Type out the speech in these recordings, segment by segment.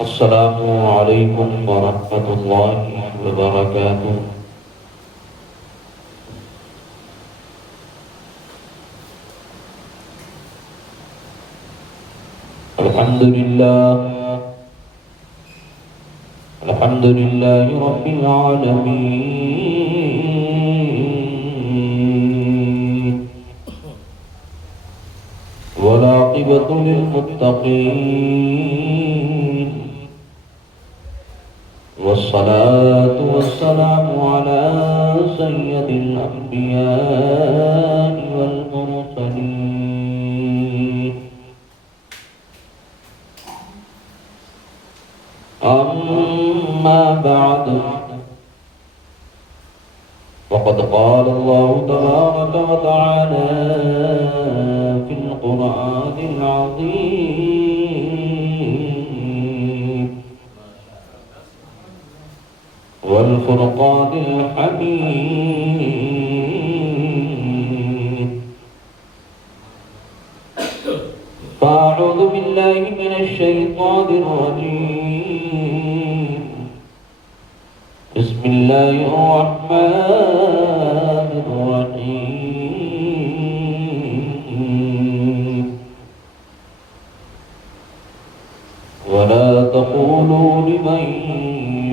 السلام علیکم ورحمۃ اللہ وبرکاتہ۔ الحمد للہ رب العالمین، والعاقبۃ للمتقین، والصلاة والسلام على سید الانبیاء والمرسلین، اما بعد، وقد قال الله تبارك وتعالى في القرآن العظيم والفرقان الحميد، فأعوذ بالله من الشيطان الرجيم، بسم الله الرحمن الرحيم، ولا تقولوا لمن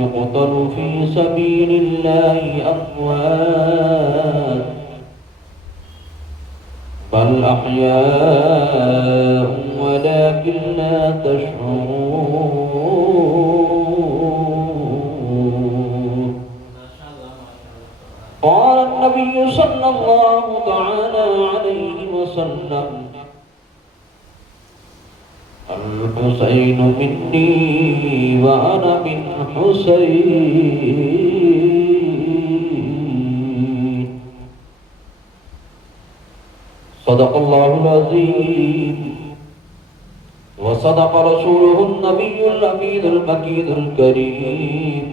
يقتل في سبيل الله أموات، بل أحياء ولكن لا تشعرون۔ قال النبي صلى الله تعالى عليه وسلم: الحسين مني وأنا من حسين، صدق الله العظيم، وصدق رسوله النبي الأمين المكين الكريم،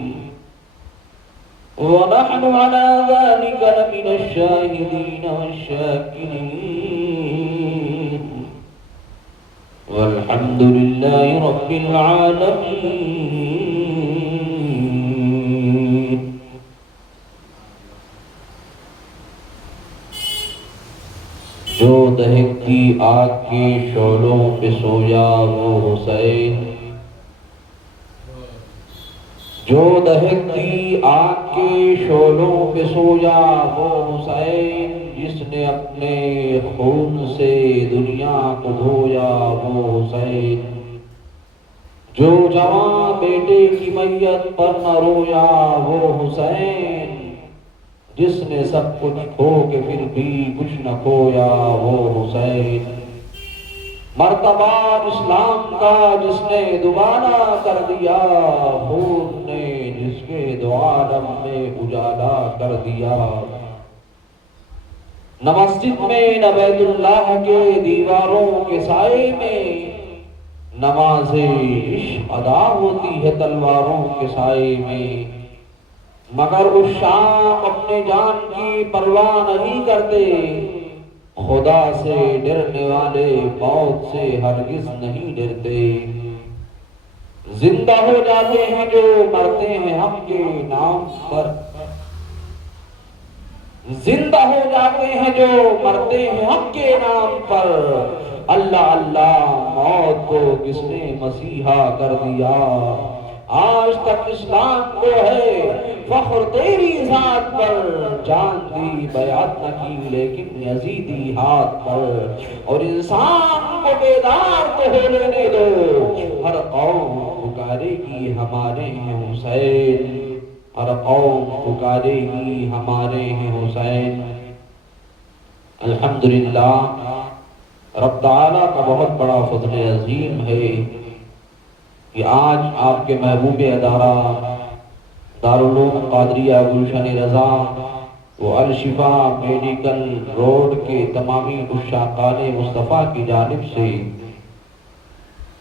ونحن على ذلك لمن الشاهدين والشاكرين، والحمد لله رب العالمين۔ جو دہکتی آگ کے شعلوں پہ سویا وہ حسین، جو دہکتی آگ کے شعلوں پہ سویا وہ حسین، جس نے اپنے خون سے دنیا کو دھویا وہ حسین، جو جوان بیٹے کی میت پر نہ رویا وہ حسین، جس نے سب کچھ کھو کے پھر بھی کچھ نہ کھویا وہ حسین، مرتبہ اسلام کا جس نے دوبارہ کر دیا، خون نے جس کے دو عالم میں اجالا کر دیا، نہ مسجد میں نہ بیت اللہ کے دیواروں کے سائے میں نماز عشق ادا ہوتی ہے تلواروں کے سائے میں، مگر اس شام اپنے جان کی پرواہ نہیں کرتے، خدا سے ڈرنے والے موت سے ہرگز نہیں ڈرتے، زندہ ہو جاتے ہیں جو مرتے ہیں ہم کے نام پر، زندہ ہو جاتے ہیں جو مرتے ہیں ہم کے نام پر، اللہ اللہ موت کو کس نے مسیحا کر دیا، آج تک اسلام کو ہے فخر تیری ذات پر، جان دی بیعت نہ کی لیکن یزیدی ہاتھ پر، اور انسان کو بیدار تو ہو لینے دو، ہر قوم پکارے گی ہمارے ہیں حسین، ہر قوم پکارے گی ہمارے ہیں حسین۔ الحمدللہ رب تعالیٰ کا بہت بڑا فضل عظیم ہے کہ آج آپ کے محبوب ادارہ دارالعلوم قادریہ گلشن رضا وہ الشفا میڈیکل روڈ کے تمامی عشاقان مصطفیٰ کی جانب سے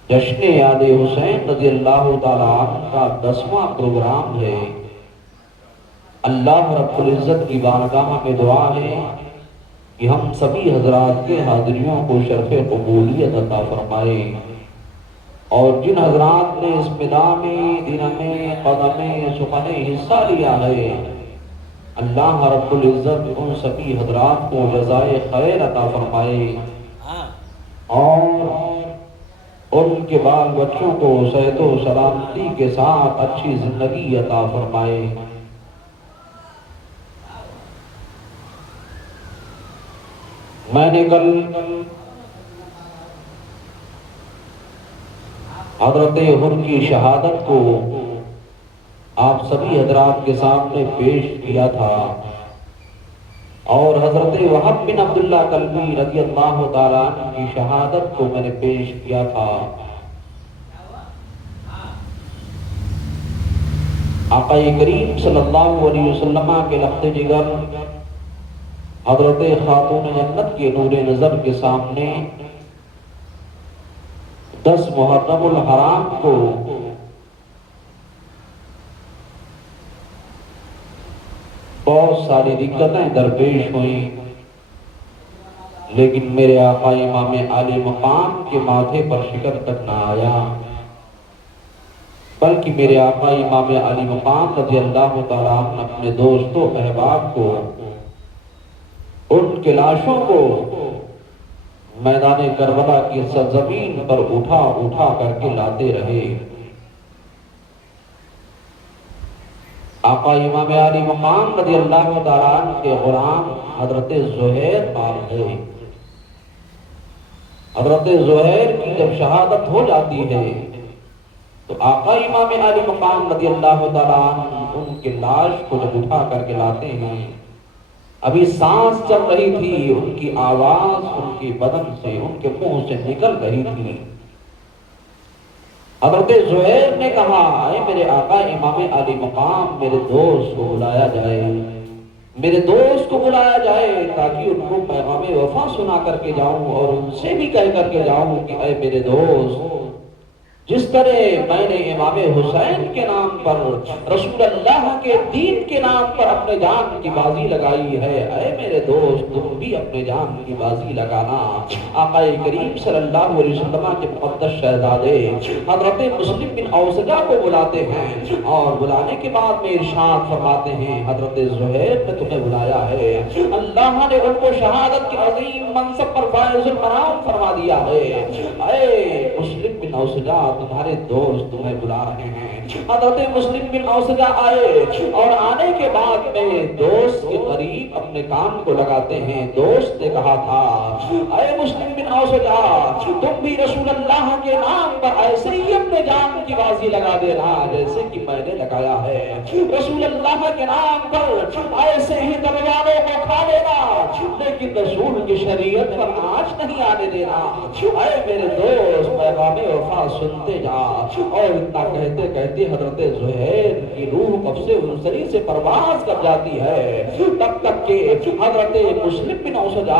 جشن یاد حسین رضی اللہ تعالیٰ عنہ کا 10واں پروگرام ہے۔ اللہ رب العزت کی بارگاہ میں دعا ہے کہ ہم سبھی حضرات کے حاضریوں کو شرف قبولیت عطا فرمائے، اور جن حضرات نے اس میدانی دن میں قدم سخن حصہ لیا ہے، اللہ رب العزت ان سبھی حضرات کو جزائے خیر عطا فرمائے اور ان کے بال بچوں کو صحت و سلامتی کے ساتھ اچھی زندگی عطا فرمائے۔ میں نے کل حضرت حر کی شہادت کو آپ سبھی حضرات کے سامنے پیش کیا تھا اور حضرت وہب بن عبداللہ کلبی رضی اللہ تعالیٰ عنہ کی شہادت کو میں نے پیش کیا تھا۔ آقا کریم صلی اللہ علیہ وسلم کے لخت جگر حضرت خاتون جنت کے نور نظر کے سامنے 10 محرم الحرام کو بہت ساری دقتیں درپیش ہوئیں، لیکن میرے آقا امام عالی مقام کے ماتھے پر شکر تک نہ آیا، بلکہ میرے آقا امام عالی مقام رضی اللہ تعالیٰ عنہ اپنے دوستوں احباب کو، ان کے لاشوں کو میدان کربلا کی سرزمین پر اٹھا اٹھا کر کے لاتے رہے۔ آقا امام عالی مقام رضی اللہ تعالیٰ عنہ کے غلام حضرت زہیر مار گئے۔ حضرت زہیر کی جب شہادت ہو جاتی ہے تو آقا امام عالی مقام رضی اللہ تعالیٰ عنہ ان کے لاش کو جب اٹھا کر کے لاتے ہیں، ابھی سانس چل رہی تھی، ان کی آواز ان کے بدن سے، ان کے منہ سے نکل رہی تھی۔ حضرت زہیر نے کہا، اے میرے آقا امام عالی مقام، میرے دوست کو بلایا جائے، میرے دوست کو بلایا جائے تاکہ ان کو پیغام وفا سنا کر کے جاؤں اور ان سے بھی کہہ کر کے جاؤں کہ اے میرے دوست، جس طرح میں نے امام حسین کے نام پر، رسول اللہ کے دین کے نام پر اپنے جان کی بازی لگائی ہے، اے میرے دوست تم بھی اپنے جان کی بازی لگانا۔ آقا کریم صلی اللہ علیہ وسلم کے مقدس شہزادے حضرت مسلم بن اوسجہ کو بلاتے ہیں اور بلانے کے بعد میں ارشاد فرماتے ہیں، حضرت زہیر نے تمہیں بلایا ہے، اللہ نے ان کو شہادت کے عظیم منصب پر فائز المنام فرما دیا ہے، اے مسلم بن اوسجہ تمہارے دوست تمہیں بلا رہے ہیں۔ حضرت مسلم بن اوسجہ آئے اور آنے کے بعد میں دوست کے قریب اپنے کام کو لگاتے ہیں۔ دوست نے کہا تھا، اے مسلم بن اوسجہ تم بھی رسول اللہ کے نام پر ایسے ہی اپنے جان کی بازی لگا دینا جیسے کہ میں نے لگایا ہے، رسول اللہ کے نام پر ایسے ہی دروازوں کو کھا لینا، لیکن رسول کی شریعت پر آنچ نہیں آنے دینا۔ اے میرے دوست پیغام وفا سنتے جا۔ اور اتنا کہتے کہتے حضرت زہیر کی روح قبض انصری سے پرواز کر جاتی ہے، تب تک کہ حضرت مسلم بن اوسجہ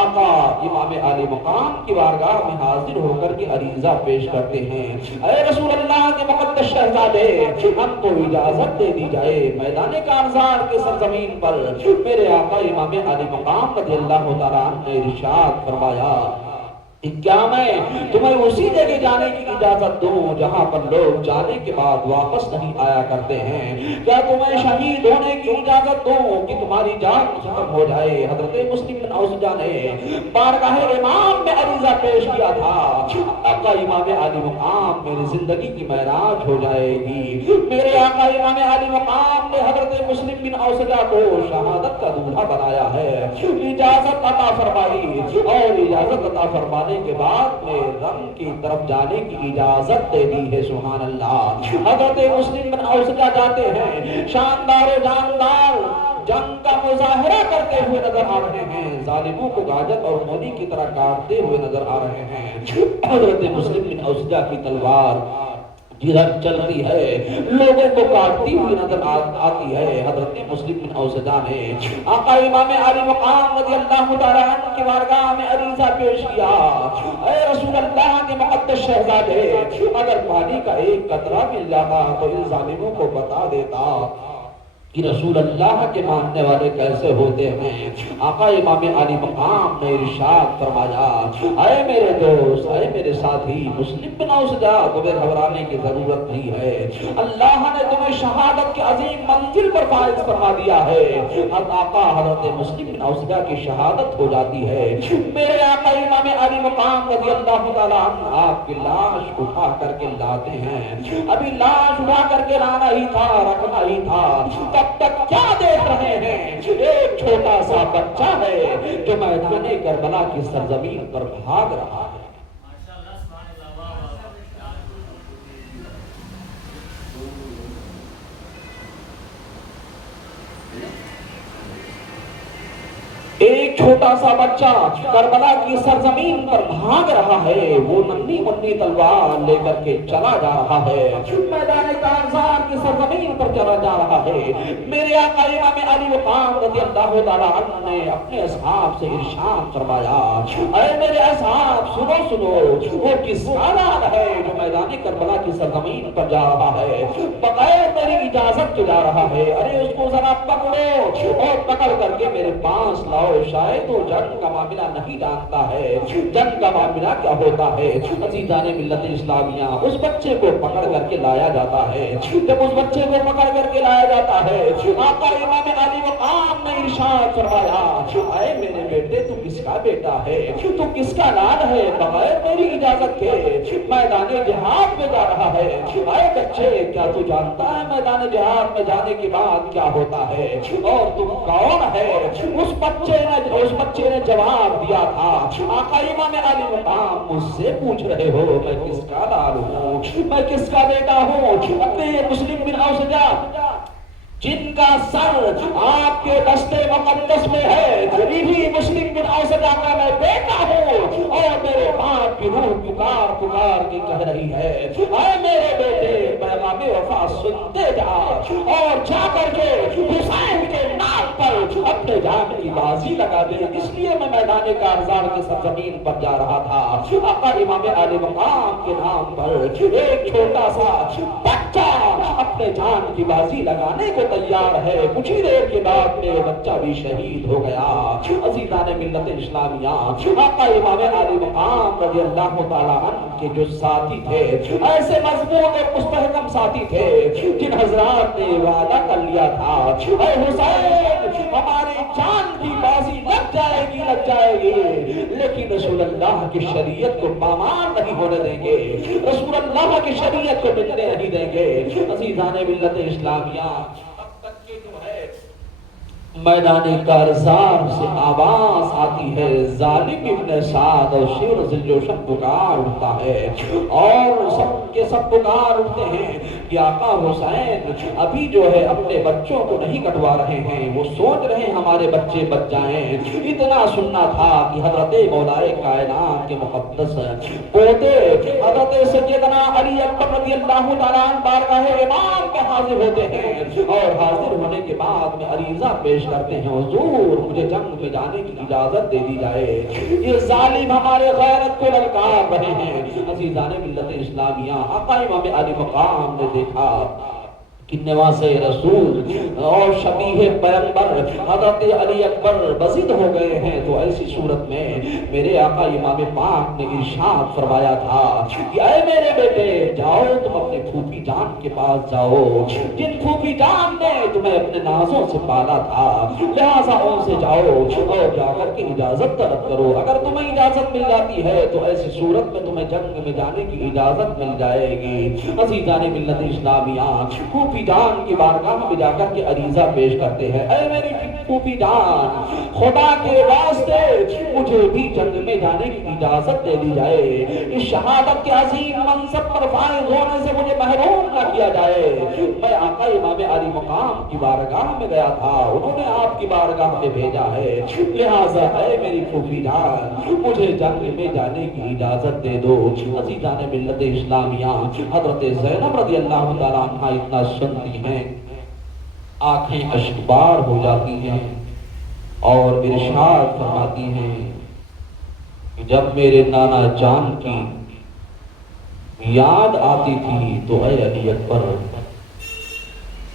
آقا امام عالی مقام کی بارگاہ میں حاضر ہو کر کے عریضہ پیش کرتے ہیں، اے رسول اللہ کے مقدس شہزادے ہم کو اجازت دے دی جائے میدان کارزار کے سرزمین پر میرے آقا امام عالی مقام رضی اللہ تعالیٰ عنہ نے ارشاد فرمایا، کیا میں تمہیں اسی جگہ جانے کی اجازت دوں جہاں پر لوگ جانے کے بعد واپس نہیں آیا کرتے ہیں؟ کیا تمہیں شہید ہونے کی اجازت دوں کہ تمہاری جان ختم ہو جائے؟ حضرت مسلم بن اوسجہ نے بارگاہ امام میں عریضہ پیش کیا تھا، آقا امام عالی مقام میری زندگی کی معراج ہو جائے گی۔ میرے آقا امام عالی مقام نے حضرت مسلم بن اوسجہ کو شہادت کا دولہا بنایا ہے، اجازت عطا فرمائی اور اجازت عطا فرمانے کے بعد میں رنگ کی طرف جانے کی اجازت دے دی ہے۔ سبحان اللہ۔ حضرت مسلم بن اوسجہ جاتے ہیں، شاندار و جاندار جنگ کا مظاہرہ کرتے ہوئے نظر آ رہے ہیں، ظالموں کو گاجر اور مولی کی طرح کاٹتے ہوئے نظر آ رہے ہیں۔ حضرت مسلم بن اوسجہ کی تلوار جدھر چلتی ہے لوگوں کو کاٹتی ہوئی نظر آتی ہے۔ حضرت مسلم بن اوسجہ نے آقا امام عالی مقام رضی اللہ تعالیٰ عنہ کی بارگاہ میں عریضہ پیش کیا، اے رسول اللہ کے مقدس شہزادے اگر پانی کا ایک قطرہ مل جاتا تو ان ظالموں کو بتا دیتا کہ رسول اللہ کے ماننے والے کیسے ہوتے ہیں۔ آقا امام علی مقام نے ارشاد فرمایا، اے میرے دوست، اے میرے ساتھی، مسلم بن اوسجا، تمہیں گھبرانے کی ضرورت نہیں ہے، اللہ نے تمہیں شہادت کے عظیم منزل پر فائز فرما دیا ہے۔ آقا حضرت مسلم بن اوسجا کی شہادت ہو جاتی ہے، میرے آقا امام علی مقام رضی اللہ تعالیٰ عنہ آپ کی لاش اٹھا کر کے لاتے ہیں۔ ابھی لاش اٹھا کر کے لانا ہی تھا، رکھنا ہی تھا، تب تک کیا دیکھ رہے ہیں؟ ایک چھوٹا سا بچہ ہے جو میدان کربلا کی سرزمین پر بھاگ رہا ہے۔ ایک چھوٹا سا بچہ کربلا کی سرزمین پر بھاگ رہا ہے، وہ ننھی منی تلوار لے کر کے چلا جا رہا ہے، میدان کارزار کی سرزمین پر چلا جا رہا ہے۔ میرے آقا امام علی مقام رضی اللہ تعالیٰ عنہ نے اپنے اصحاب سے ارشاد فرمایا، اے میرے اصحاب سنو سنو، وہ کس کا لال ہے جو میدان کربلا کی سرزمین پر جا رہا ہے، بغیر میری اجازت کے جا رہا ہے، ارے اس کو ذرا پکڑو اور پکڑ کر کے میرے پاس لاؤ، شاید وہ جنگ کا معاملہ نہیں جانتا ہے، جنگ کا معاملہ کیا ہوتا ہے۔ عزیزان ملت اسلامیہ، اس بچے کو پکڑ کر کے لایا جاتا ہے، جب اس بچے کو پکڑ کر کے لایا جاتا ہے، آقا امام علی مقام نے ارشاد فرمایا، اے میرے بیٹے تو کس کا بیٹا ہے، تو کس کا لال ہے، بغیر میری اجازت کے میدان جہاد میں جا رہا ہے۔ اے بچے، کیا تو جانتا ہے میدان جہاد میں جانے کے بعد کیا ہوتا ہے، اور تم کون ہے؟ اس بچے نے جواب دیا تھا، آقا امام علی مقام مجھ سے پوچھ رہے ہو میں کس کا لال ہوں، میں کس کا بیٹا ہوں؟ اپنے مسلم بن اوسجا جن کا سر آپ کے دستے مقدس میں ہے، بھی مسلم بن اوسجا کا میں بیٹا ہوں، اور میرے باپ کی روح پکار پکار کے کہہ رہی ہے، اے میرے بیٹے پیغام وفا سنتے جا، اور جا کر کے حسین کے نام پر اپنے جان کی بازی لگا دے۔ اس لیے میں میدان کارزار کی سرزمین پر جا رہا تھا، آقا امام علی مقام کے نام پر ایک چھوٹا سا بچہ اپنے جان کی بازی لگانے کو تیار ہے، کچھ ہی دیر کے بعد میرے بچہ بھی شہید ہو گیا۔ عزیزان ملت اسلامیہ، آقا امام علی مقام رضی اللہ تعالیٰ عنہ کے جو ساتھی تھے، ایسے مضبوط اور مستحکم ساتھی تھے جن حضرات نے وعدہ کر لیا تھا، اے حسین ہماری جان کی بازی لگ جائے گی، لیکن رسول اللہ کی شریعت کو پامال نہیں ہونے دیں گے، رسول اللہ کی شریعت کو مٹنے نہیں دیں گے۔ عزیزان ملت اسلامیہ، میدان کارزار سے آواز آتی ہے، ظالم ابن سعد اور شیور ذوالجوشن پکار اٹھتا ہے، اور سب کے سب پکار اٹھتے ہیں کہ آقا حسین ابھی جو ہے اپنے بچوں کو نہیں کٹوا رہے ہیں، وہ سوچ رہے ہیں ہمارے بچے بچ جائیں۔ اتنا سننا تھا کہ حضرت مولا کائنات کے مقدس پوتے حضرت سیدنا علی اکبر رضی اللہ تعالیٰ عنہ بارگاہ امام پہ حاضر ہوتے ہیں، اور حاضر ہونے کے بعد میں عریضہ پیش کرتے ہیں، حضور مجھے جنگ میں جانے کی اجازت دے دی جائے، یہ ظالم ہمارے غیرت کو للکار رہے ہیں۔ عزیزان ملت اسلامیہ، آقا امام علی مقام نے دیکھا کہ نواز رسول اور شبیہ پیغمبر حضرت علی اکبر بضد ہو گئے ہیں، تو ایسی صورت میں میرے آقا امام پاک نے ارشاد فرمایا تھا کہ اے میرے بیٹے جاؤ، تم اپنے پھوپھی جان کے پاس جاؤ، جن پھوپھی جان نے تمہیں اپنے نازوں سے پالا تھا، لہٰذا ان سے جاؤ اور جا کر کے اجازت طلب کرو، اگر تمہیں اجازت مل جاتی ہے تو ایسی صورت میں تمہیں جنگ میں جانے کی اجازت مل جائے گی۔ عزیزان ملت اسلامیہ، پھوپھی جان کی بارگاہ میں جا کر کے عریضہ پیش کرتے ہیں، اے میری پھوپھی جان خدا کے واسطے مجھے بھی جنگ میں جانے کی اجازت دے دی جائے، اس شہادت کے عظیم منصب پر فائز ہونے سے مجھے محروم نہ کیا جائے۔ میں آقا امام علی مقام کی بارگاہ میں گیا تھا، انہوں نے آپ کی بارگاہ میں بھیجا ہے، لہٰذا اے میری پھوپھی جان مجھے جنگ میں جانے کی اجازت دے دو۔ عزیزان ملت اسلامیہ، حضرت زینب رضی اللہ تعالیٰ عنہ اتنا سنتی ہیں، آنکھیں اشکبار ہو جاتی ہیں اور ارشاد فرماتی ہیں کہ جب میرے نانا جان کی یاد آتی تھی تو اے علی اکبر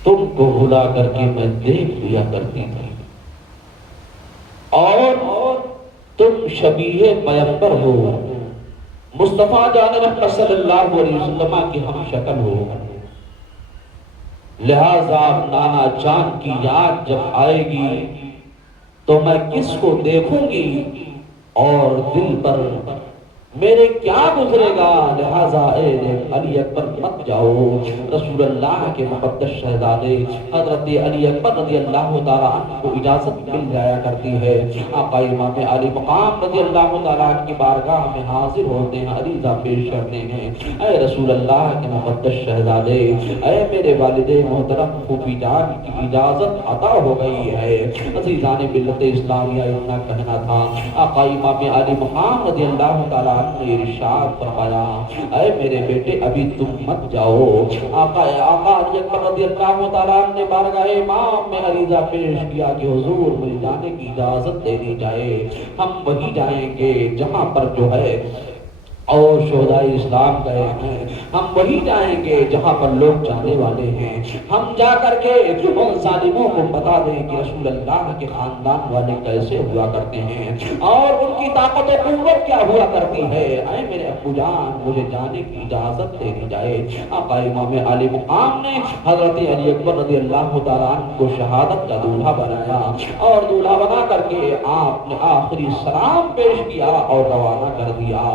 تم کو بلا کر کے میں دیکھ لیا کرتی تھی، اور تم شبیہ پیغمبر ہو، مصطفیٰ جان رحمت صلی اللہ علیہ وسلم کی ہم شکل ہو، لہذا نانا جان کی یاد جب آئے گی تو میں کس کو دیکھوں گی اور دل پر میرے کیا گزرے گا؟ لہذا اے علی اکبر مت جاؤ۔ رسول اللہ کے مقدس شہزادے حضرت علی اکبر رضی اللہ تعالیٰ عنہ کو اجازت مل جایا کرتی ہے، آقا امام علی مقام رضی اللہ تعالیٰ عنہ کی بارگاہ میں حاضر ہوتے ہیں، عریضہ پیش کرتے ہیں، اے رسول اللہ کے مقدس شہزادے، اے میرے والد محترم پھوپھی جان کی اجازت عطا ہو گئی ہے۔ عزیزان ملت اسلامیہ اتنا کہنا تھا، آقا امام علی مقام رضی اللہ تعالیٰ نے ارشاد فرمایا، اے میرے بیٹے ابھی تم مت جاؤ۔ آقا علی اکبر رضی اللہ تعالیٰ نے بارگاہ امام میں عریضہ پیش کیا کہ حضور مجھے جانے کی اجازت دے دی جائے، ہم وہی جائیں گے جہاں پر جو ہے اور شہدائے اسلام گئے ہیں، ہم وہی جائیں گے جہاں پر لوگ جانے والے ہیں، ہم جا کر کے ان ظالموں کو بتا دیں کہ رسول اللہ کے خاندان والے کیسے ہوا کرتے ہیں اور ان کی طاقت و قوت کیا ہوا کرتی ہے۔ اے میرے ابو جان مجھے جانے کی اجازت دے دی جائے۔ آقا امام علی مقام نے حضرت علی اکبر رضی اللہ تعالیٰ عنہ کو شہادت کا دولہا بنایا اور دولہا بنا کر کے آپ نے آخری سلام پیش کیا اور روانہ کر دیا۔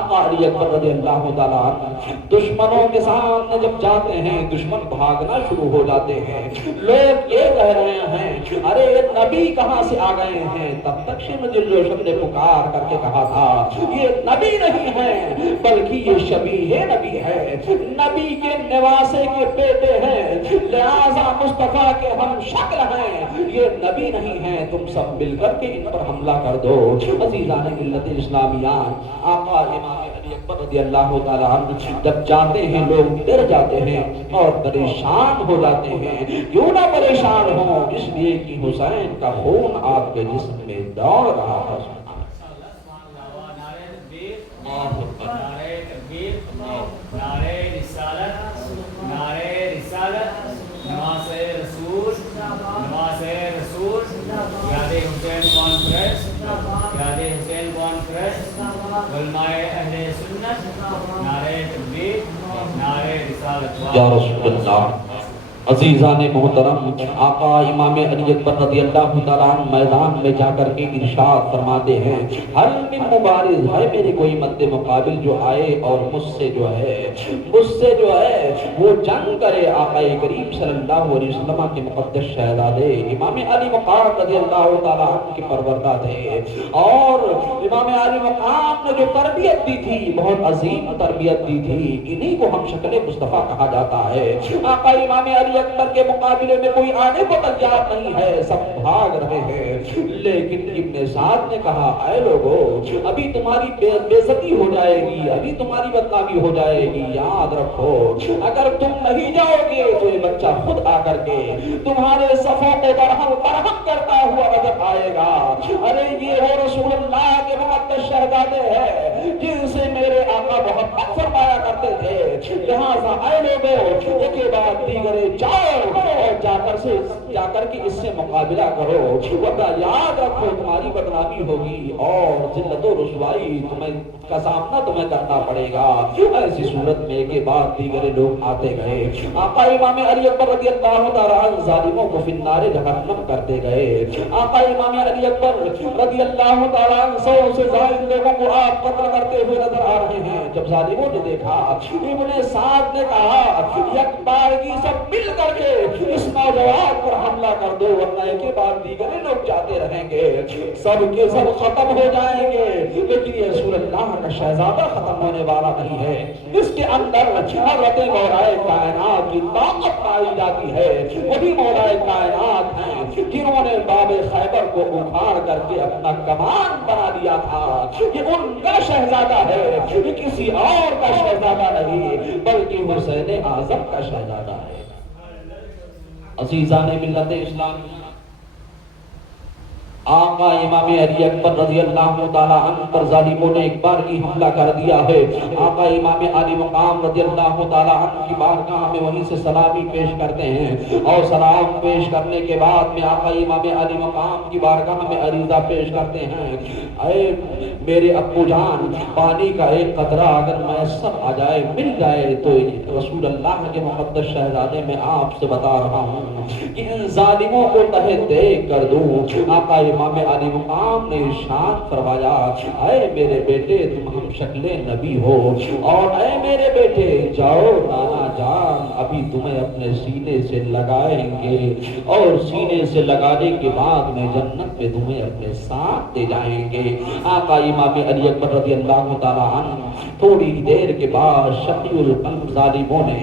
آقا علی اکبر رضی اللہ تعالیٰ عنہ دشمنوں کے سامنے جب جاتے ہیں دشمن بھاگنا شروع ہو جاتے ہیں، لوگ یہ کہہ رہے ہیں ارے یہ نبی کہاں سے آ گئے ہیں؟ تب تک شمس الجوشن نے پکار کر کے کہا تھا یہ نبی نہیں ہے بلکہ یہ شبیہ نبی ہے، نبی کے نواسے کے بیٹے ہیں، لہذا مصطفیٰ کے ہم شکل ہیں، یہ نبی نہیں ہیں، تم سب مل کر کے ان پر حملہ کر دو۔ عزیزان ملت اسلامیہ، آقا امام علی اکبر رضی اللہ تعالیٰ عنہ جب جاتے ہیں لوگ ڈر جاتے ہیں اور پریشان ہو جاتے ہیں۔ کیوں نہ پریشان ہوں؟ اس لیے کہ حسین کا خون آپ کے جسم میں دوڑ رہا تھا۔ نعرہ رسالت، نعرہ رسالت، نماز رسول، نماز رسول، یاد حسین کانفرنس، یاد حسین کانفرنس، علماء اہل سنت، نعرہ تکبیر، نعرہ رسالت یا رسول اللہ۔ عزیزان محترم، آقا امام علی اکبر رضی اللہ تعالیٰ عنہ میدان میں جا کر کے ارشاد فرماتے ہیں، ہر من مبارز ہے میرے کوئی مد مقابل جو آئے اور مجھ سے جو ہے وہ جنگ کرے۔ آقا کریم صلی اللہ علیہ وسلم کے مقدس شہزادے امام علی مقام رضی اللہ تعالیٰ عنہ کے پروردہ تھے، اور امام علی مقام نے جو تربیت دی تھی بہت عظیم تربیت دی تھی، انہی کو ہم شکل مصطفیٰ کہا جاتا ہے۔ آقا امام علی اکبر کے مقابلے میں کوئی آنے کو تیار نہیں ہے، سب بھاگ رہے ہیں، لیکن ابن سعد نے کہا اے لوگو ابھی تمہاری بے عزتی ہو جائے گی، ابھی تمہاری بدنامی ہو جائے گی، یاد رکھو اگر تم نہیں جاؤ گے تو یہ بچہ خود آ کر کے تمہارے صفوں کو برہم کرتا ہوا نظر آئے گا۔ ارے یہ وہ رسول اللہ کے مقدس شہزادے ہیں جن سے میرے آقا محبت فرمایا کرتے تھے، لہٰذا اے لوگو ایک بات دیگرے جاؤ اور جا کر کے اس سے مقابلہ کرو، ورنہ یاد رکھو تمہاری بدنامی ہوگی اور ذلت و رسوائی کا سامنا تمہیں کرنا پڑے گا۔ ایسی صورت میں ایک بعد دیگر لوگ آتے گئے، آقا امام علی اکبر رضی اللہ تعالیٰ عنہ ظالموں کو فی النار جہنم کرتے گئے۔ آقا امام علی اکبر رضی اللہ تعالیٰ عنہ 100 سے زائد لوگوں کو آپ قتل کرتے ہوئے نظر آ رہے ہیں۔ جب ظالموں نے دیکھا ابن سعد نے کہا یک بارگی سب مل کر کے اس نوجوان پر حملہ کر دو، ورنہ ایک بعد دیگر لوگ جاتے رہیں گے، سب کے سب ختم ہو جائیں گے، لیکن یہ رسول اللہ کا شہزادہ ختم ہونے والا نہیں ہے۔ اس کے اندر حضرت مولائے کائنات کی طاقت پائی جاتی ہے، وہی مولائے کائنات ہیں جنہوں نے باب خیبر کو اکھاڑ کر کے اپنا کمان بنا دیا تھا۔ یہ ان کا شہزادہ ہے، یہ کسی اور کا شہزادہ نہیں بلکہ حسین اعظم کا شہزادہ ہے۔ عزیزان ملت اسلام، آقا امام علی اکبر رضی اللہ تعالیٰ عنہ پر ظالموں نے ایک بار کی حملہ کر دیا ہے۔ آقا امام علی مقام رضی اللہ تعالیٰ عنہ کی بارگاہ میں وہیں سے سلامی پیش کرتے ہیں، اور سلام پیش کرنے کے بعد میں آقا امام علی مقام کی بارگاہ میں عریضہ پیش کرتے ہیں، اے میرے ابو جان، پانی کا ایک قطرہ اگر میسر آ جائے، مل جائے تو رسول اللہ کے مقدس شہزادے میں آپ سے بتا رہا ہوں کہ ان ظالموں کو تہے دیکھ کر دوں۔ آقا امام علی مقام نے ارشاد فرمایا، اے میرے بیٹے تم ہم شکل نبی ہو، اور اے میرے بیٹے جاؤ نانا جان ابھی تمہیں اپنے سینے سے لگائیں گے، اور سینے سے لگانے کے بعد میں جنت میں تمہیں اپنے ساتھ لے جائیں گے۔ آقا امام علی اکبر رضی اللہ تعالیٰ عنہ تھوڑی ہی دیر کے بعد شقی القلب ظالموں نے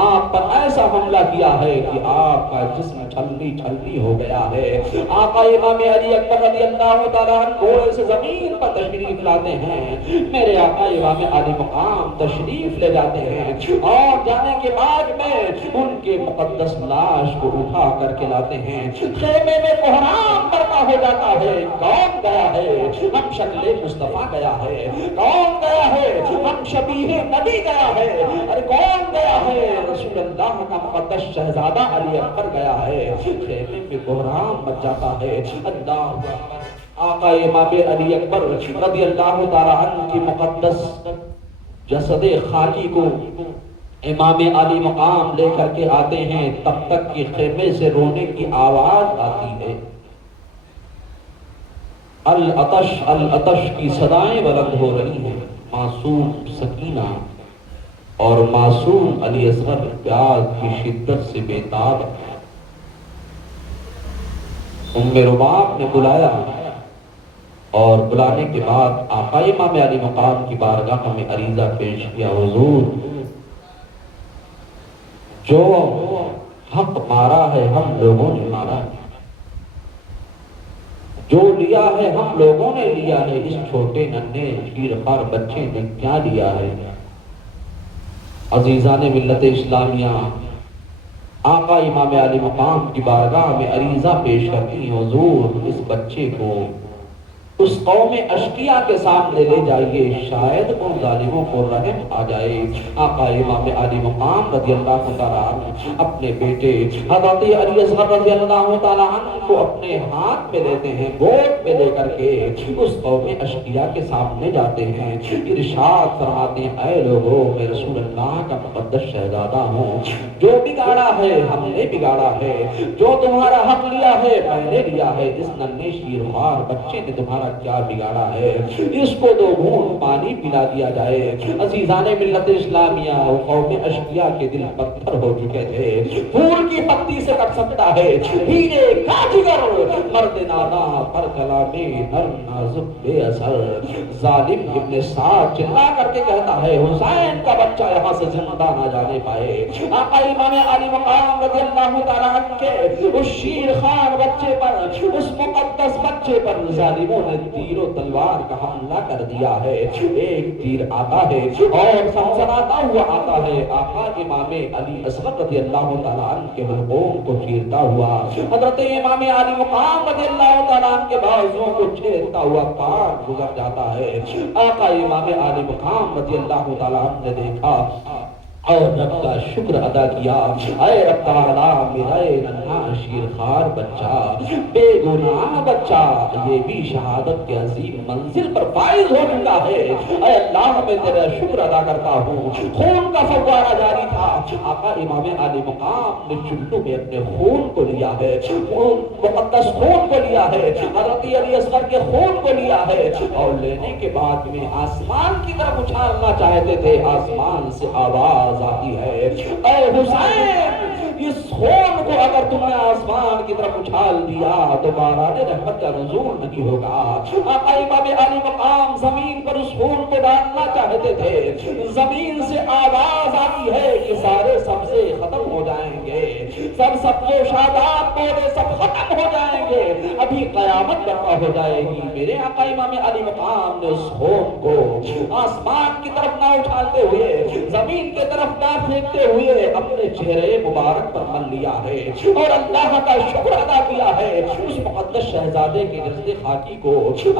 آپ پر ایسا حملہ کیا ہے کہ آپ کا جسم چھلنی چھلنی ہو گیا ہے۔ آقا امام علی اکبر رضی اللہ تعالیٰ عنہ گھوڑے سے زمین پر تشریف لاتے ہیں، میرے آقا امام علی مقام تشریف لے جاتے ہیں، اور جانے کے بعد میں ان کے مقدس لاش کو اٹھا کر کے لاتے ہیں۔ خیمے میں کوہرام برپا ہو جاتا ہے، کون گیا ہے؟ ہم شکل مصطفیٰ گیا ہے، کون گیا ہے؟ ہم شبیہ نبی گیا ہے، ارے کون گیا ہے؟ رسول اللہ کا مقدس شہزادہ علی اکبر گیا ہے۔ خیمے میں کوہرام مچ جاتا ہے۔ اللہ اکبر۔ آقا امام علی اکبر رضی اللہ تعالیٰ عنہ کی مقدس جسد خاکی کو امام علی مقام لے کر کے آتے ہیں، تب تک کہ خیمے سے رونے کی آواز آتی ہے، العطش العطش کی صدائیں بلند ہو رہی ہیں۔ معصوم سکینہ اور معصوم علی اصغر پیاس کی شدت سے بےتاب۔ ام رباب نے بلایا، اور بلانے کے بعد آقا امام علی مقام کی بارگاہ میں عریضہ پیش کیا، حضور جو حق مارا ہے ہم لوگوں نے مارا ہے، جو لیا ہے ہم لوگوں نے لیا ہے، اس چھوٹے ننھے شیرخوار بچے نے کیا لیا ہے؟ عزیزان ملت اسلامیہ، آقا امام علی مقام کی بارگاہ میں عریضہ پیش کرتی ہیں، حضور اس بچے کو اس قوم اشقیاء کے سامنے لے جائیے، شاید ان ظالموں کو رحم آ جائے۔ آقا امام علی مقام رضی اللہ تعالیٰ عنہ اپنے بیٹے حضرت علی اصغر رضی اللہ تعالیٰ عنہ کو اپنے ہاتھ میں لیتے ہیں، گود میں لے کر کے اس قوم اشقیاء کے سامنے جاتے ہیں، ارشاد فرماتے ہیں، اے لوگوں میں رسول اللہ کا مقدس شہزادہ ہوں، جو بگاڑا ہے ہم نے بگاڑا ہے، جو تمہارا حق لیا ہے میں نے لیا ہے، اس ننھے شیرخوار بچے نے تمہارا کیا بگاڑا ہے؟ اس کو 2 گھونٹ پانی پلا دیا جائے۔ عزیزان ملت اسلامیہ، قوم اشقیاء کے دل پتھر ہو چکے تھے، پھول کی پتی سے کٹ سکتا ہے ہیرے کا جگر، مرد نادا پر کلامے ہر نازک بے اثر۔ ظالم ابن سعد چلا کر کے کہتا ہے، حسین کا بچہ یہاں سے زندہ نہ جانے پائے۔ آقا امام علی مقام رضی اللہ تعالیٰ عنہ کے اس شیرخوار بچے پر، اس مقدس بچے پر ظالموں نے تیر و تلوار کا حملہ کر دیا ہے۔ ایک تیر آتا ہے اور سنسناتا ہوا آتا ہے، آقا امام علی اصغر رضی اللہ تعالیٰ عنہ کے حلقوم کو چیرتا ہوا، حضرت امام علی مقام رضی اللہ تعالیٰ عنہ کے بازوؤں کو چھیدتا ہوا پار گزر جاتا ہے۔ آقا امام علی مقام رضی اللہ تعالیٰ عنہ نے دیکھا اور رب کا شکر ادا کیا، اے رب تعالیٰ میرا ننھا شیرخوار بچہ، بے گناہ بچہ، یہ بھی شہادت کے عظیم منزل پر فائز ہو چکا ہے۔ اے اللہ میں تیرا شکر ادا کرتا ہوں۔ خون کا فوارہ جاری تھا، آقا امام علی مقام نے چلو میں اپنے خون کو لیا ہے، مقدس خون کو لیا ہے، حضرت علی اصغر کے خون کو لیا ہے، اور لینے کے بعد میں آسمان کی طرف اچھالنا چاہتے تھے، آسمان سے آواز آتی ہے، اے حسین اس خون کو اگر تم نے آسمان کی طرف اچھال دیا تو باران رحمت کا نزول نہیں ہوگا۔ آقا امام علی مقام زمین پر اس خون کو ڈالنا چاہتے تھے، زمین سے آواز آتی ہے کہ سارے سبزے ختم ہو جائیں گے، سب سبزے شاداب پودے سب ختم ہو جائیں گے، ابھی قیامت برپا ہو جائے گی۔ میرے آقا امام علی مقام نے اس خون کو آسمان کی طرف نہ اچھالتے ہوئے، زمین کی طرف نہ پھینکتے ہوئے اپنے چہرے مبارک پر مل لیا ہے اور اللہ کا شکر ادا کیا ہے، اس مقدس شہزادے کے جسد خاکی کو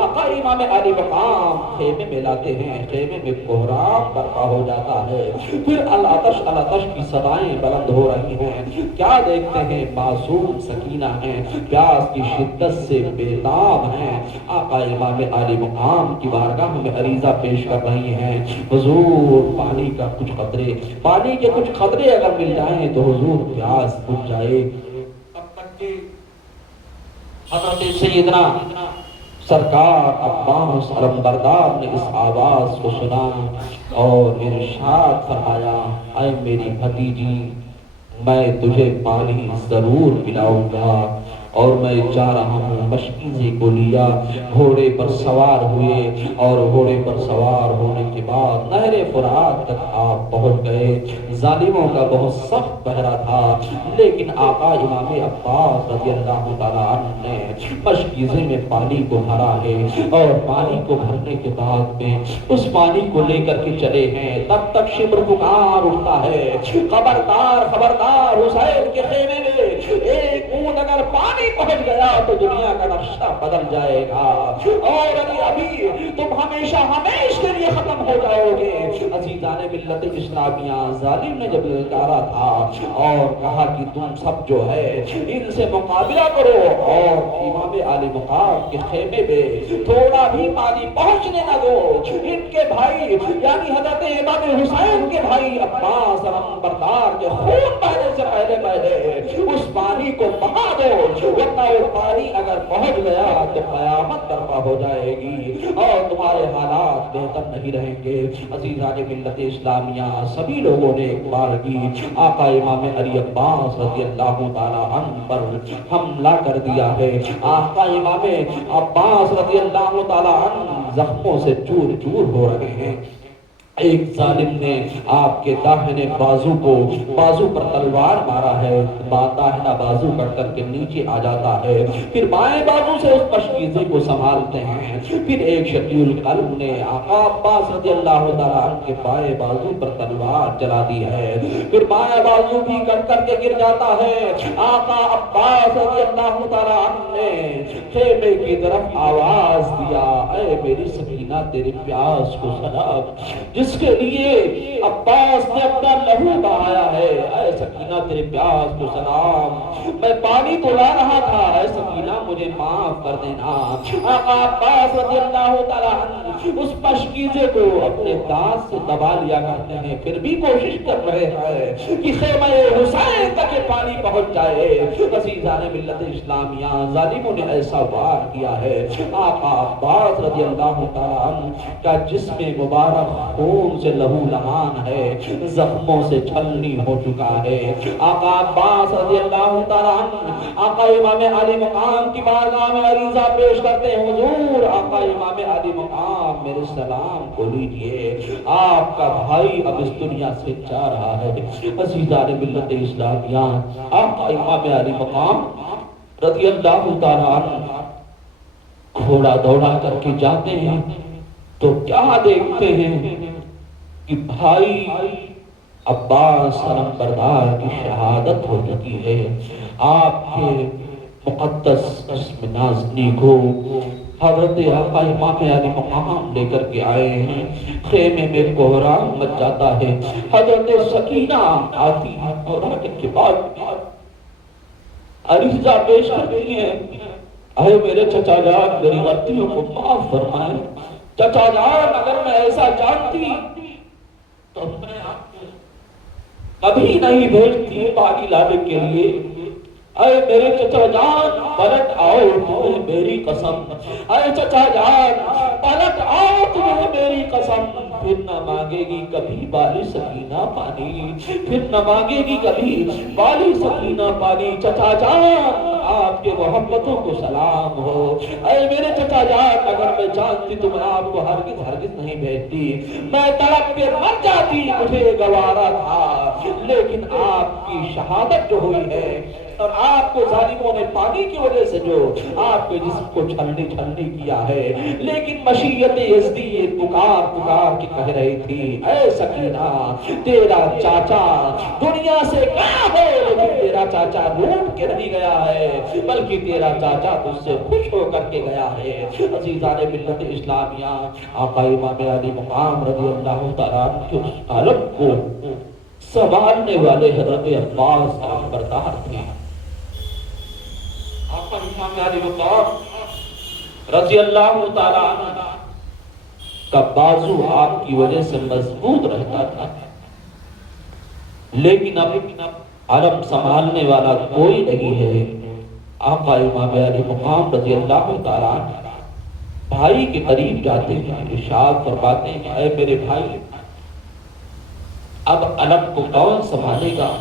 آقا امام علی مقام خیمے میں لاتے ہیں، خیمے میں کوہرام برپا ہو جاتا ہے، پھر العطش العطش کی صدائیں بلند ہو رہی ہیں، کیا دیکھتے ہیں؟ معصوم سکینہ ہیں، پیاس کی شدت سے بیتاب ہیں، آقا امام علی مقام کی بارگاہ میں عریضہ پیش کر رہی ہیں، حضور پانی کا کچھ قطرے، پانی کے کچھ قطرے اگر مل جائیں تو حضور پیاس بجھ جائے۔ اب تک کہ حضرت سیدنا سرکار عباس علمبردار نے اس آواز کو سنا اور ارشاد فرمایا، اے میری بھتیجی میں تجھے پانی ضرور پلاؤں گا، اور میں جا رہا ہوں۔ مشکیزے کو لیا، گھوڑے پر سوار ہوئے اور گھوڑے پر سوار ہونے کے بعد نہر فرات تک آپ پہنچ گئے۔ ظالموں کا بہت سخت پہرا تھا، لیکن آقا امام عباس رضی اللہ تعالیٰ عنہ نے مشکیزے میں پانی کو بھرا ہے، اور پانی کو بھرنے کے بعد میں اس پانی کو لے کر کے چلے ہیں، تب تک شبر پکار اٹھتا ہے، خبردار خبردار حسین کے خیمے میں ایک بوند اگر پانی پہنچ گیا تو دنیا کا نقشہ بدل جائے گا، اور ابھی تم ہمیشہ ہمیشہ کے لیے ختم ہو جاؤ گے۔ عزیزان ملت اسلامیہ، ظالم نے جب للکارا تھا اور کہا کہ تم سب جو ہے ان سے مقابلہ کرو، اور امام علی مقام کے خیمے میں تھوڑا بھی پانی پہنچنے نہ دو، ان کے بھائی یعنی حضرت امام حسین کے بھائی عباس علمبردار کے خون بہنے سے پہلے پہلے اس پانی کو بہا دو، ورنہ وہ پانی اگر پہنچ گیا تو قیامت برپا ہو جائے گی اور تمہارے حالات بہتر نہیں رہیں گے۔ عزیزان ملت اسلامیہ، سبھی لوگوں نے ایک بار کی آقا امام علی عباس رضی اللہ تعالیٰ عنہ پر حملہ کر دیا ہے۔ آقا امام عباس رضی اللہ تعالیٰ عنہ زخموں سے چور چور ہو رہے ہیں۔ ایک ظالم نے آپ کے داہنے بازو پر تلوار مارا ہے، داہنا بازو کٹ کر کے نیچے آ جاتا ہے، پھر بائیں بازو سے اس مشکیزے کو سنبھالتے ہیں، پھر ایک شقی القلب نے آقا عباس رضی اللہ تعالیٰ عنہ کے بائیں بازو پر تلوار چلا دی ہے، پھر بائیں بازو بھی کٹ کر کے گر جاتا ہے۔ آقا عباس رضی اللہ تعالیٰ عنہ نے خیمے کی طرف آواز دیا، اے میری سکینہ تیرے پیاس کو سلام، جس کے لیے عباس نے اپنا لہو بہایا ہے، اے سکینہ تیرے پیاس کو سلام، میں پانی تو لا رہا تھا، اے سکینہ مجھے معاف کر دینا۔ آقا عباس رضی اللہ تعالیٰ عنہ اس مشکیزے کو اپنے دانت سے دبا لیا کرتے ہیں، پھر بھی کوشش کر رہے ہیں کہ خیمہ حسین تک پانی پہنچ جائے۔ عزیزان ملت اسلامیہ، ظالموں نے ایسا وار کیا ہے، آقا عباس رضی اللہ تعالیٰ عنہ کا جسم مبارک خون سے لہو لہان ہے، زخموں سے چھلنی ہو چکا ہے۔ آقا عباس رضی اللہ تعالیٰ عنہ آقا امام علی مقام کی بارگاہ میں عریضہ پیش کرتے ہیں، حضور آقا امام علی مقام میرے سلام کو لیجئے، آپ کا بھائی اب اس دنیا سے جا رہا ہے۔ عزیزان ملت اسلامیہ، آقا امام علی مقام رضی اللہ تعالیٰ عنہ گھوڑا دوڑا کر کے جاتے ہیں تو کیا دیکھتے ہیں کہ بھائی عباس علمبردار کی شہادت ہو چکی ہے۔ آپ کے مقدس جسم نازنی کو حضرت آقا امام علی مقام لے کر کے آئے ہیں، خیمے میں کوہرام مچ جاتا ہے، حضرت سکینہ آتی ہے اور آنے کے بعد عریضہ پیش کرتی ہے، اے میرے چچا جان میری غلطیوں کو معاف فرمائیں، چچا جان اگر میں ایسا جانتی تو میں آپ کو کبھی نہیں بھیجتی پانی لانے کے لیے، اے میرے چچا جان پلٹ آؤ تمہیں میری قسم، اے چچا جان پلٹ آؤ تمہیں میری قسم، پھر نہ مانگے گی کبھی بالی سکینہ پانی، پھر نہ مانگے گی کبھی بالی سکینہ پانی۔ چچا جان آپ کے محبتوں کو سلام ہو۔ اے میرے چچا جان، اگر میں جانتی تو میں آپ کو ہرگز ہرگز نہیں بھیجتی، میں تڑپ کے مر جاتی، مجھے گوارا تھا، لیکن آپ کی شہادت جو ہوئی ہے اور آپ کو ظالموں نے پانی کی وجہ سے جو آپ کے جسم کو چھلنی چھلنی کیا ہے، لیکن مشیت یزدی یہ پکار پکار کے کہہ رہی تھی، اے سکینہ تیرا چاچا دنیا سے گیا ہے، لیکن تیرا چاچا روٹ کے نہیں گیا ہے، بلکہ تیرا چاچا تجھ سے خوش ہو کر کے گیا ہے۔ عزیزان ملت اسلامیہ، آقا امام علی مقام رضی اللہ تعالیٰ کے اس عالم کو سنبھالنے والے حضرت عباس بردار تھے۔ آقا امام علی مقام رضی اللہ تعالیٰ عنہ کا بازو آپ کی وجہ سے مضبوط رہتا تھا، لیکن اب علم سنبھالنے والا کوئی نہیں ہے۔ آقا امام علی مقام رضی اللہ تعالیٰ عنہ بھائی کے قریب جاتے ہیں، ارشاد فرماتے ہیں، اے میرے بھائی اب علم کو کون سنبھالے گا؟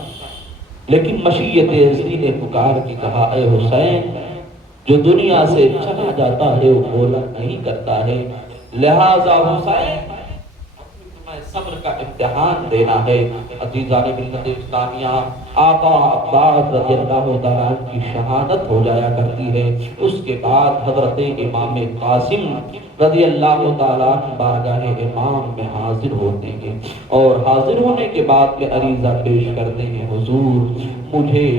لیکن مشیت یزدی نے پکار کے کہا، اے حسین جو دنیا سے چلا جاتا ہے وہ بولا نہیں کرتا ہے، لہذا حسین تمہیں صبر کا امتحان دینا ہے۔ عزیزان ملت اسلامیہ، آقا عباس رضی اللہ تعالیٰ عنہ کی شہادت ہو جایا کرتی ہے، اس کے بعد حضرت امام قاسم رضی اللہ تعالیٰ عنہ بارگاہ امام میں حاضر ہوتے ہیں، اور حاضر ہونے کے بعد میں عریضہ پیش کرتے ہیں، حضور مجھے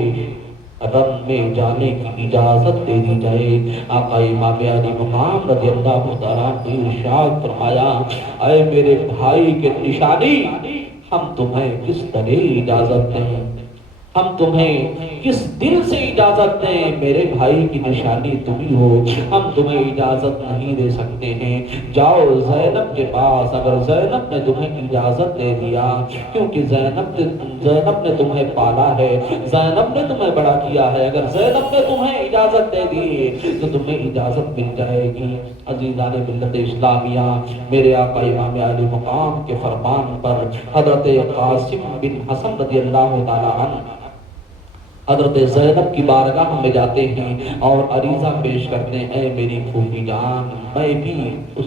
رن میں جانے کی اجازت دے دی جائے۔ آقا امام علی مقام رضی اللہ تعالیٰ نے ارشاد فرمایا، اے میرے بھائی کے نشانی ہم تمہیں کس طرح اجازت دیں، ہم تمہیں کس دل سے اجازت دیں، میرے بھائی کی نشانی تم ہی ہو، ہم تمہیں اجازت نہیں دے سکتے ہیں، جاؤ زینب کے پاس، اگر زینب نے تمہیں اجازت دے دیا، کیونکہ زینب نے تمہیں پالا ہے، زینب نے تمہیں بڑا کیا ہے، اگر زینب نے تمہیں اجازت دے دی تو تمہیں اجازت مل جائے گی۔ عزیزان ملت اسلامیہ، میرے آقا امام علی مقام کے فرمان پر حضرت قاسم بن حسن رضی اللہ تعالیٰ عنہ حضرت زینب کی بارگاہ میں جاتے ہیں اور عریضہ پیش کرتے ہیں، اے میری پھوپھی جان، میں بھی اس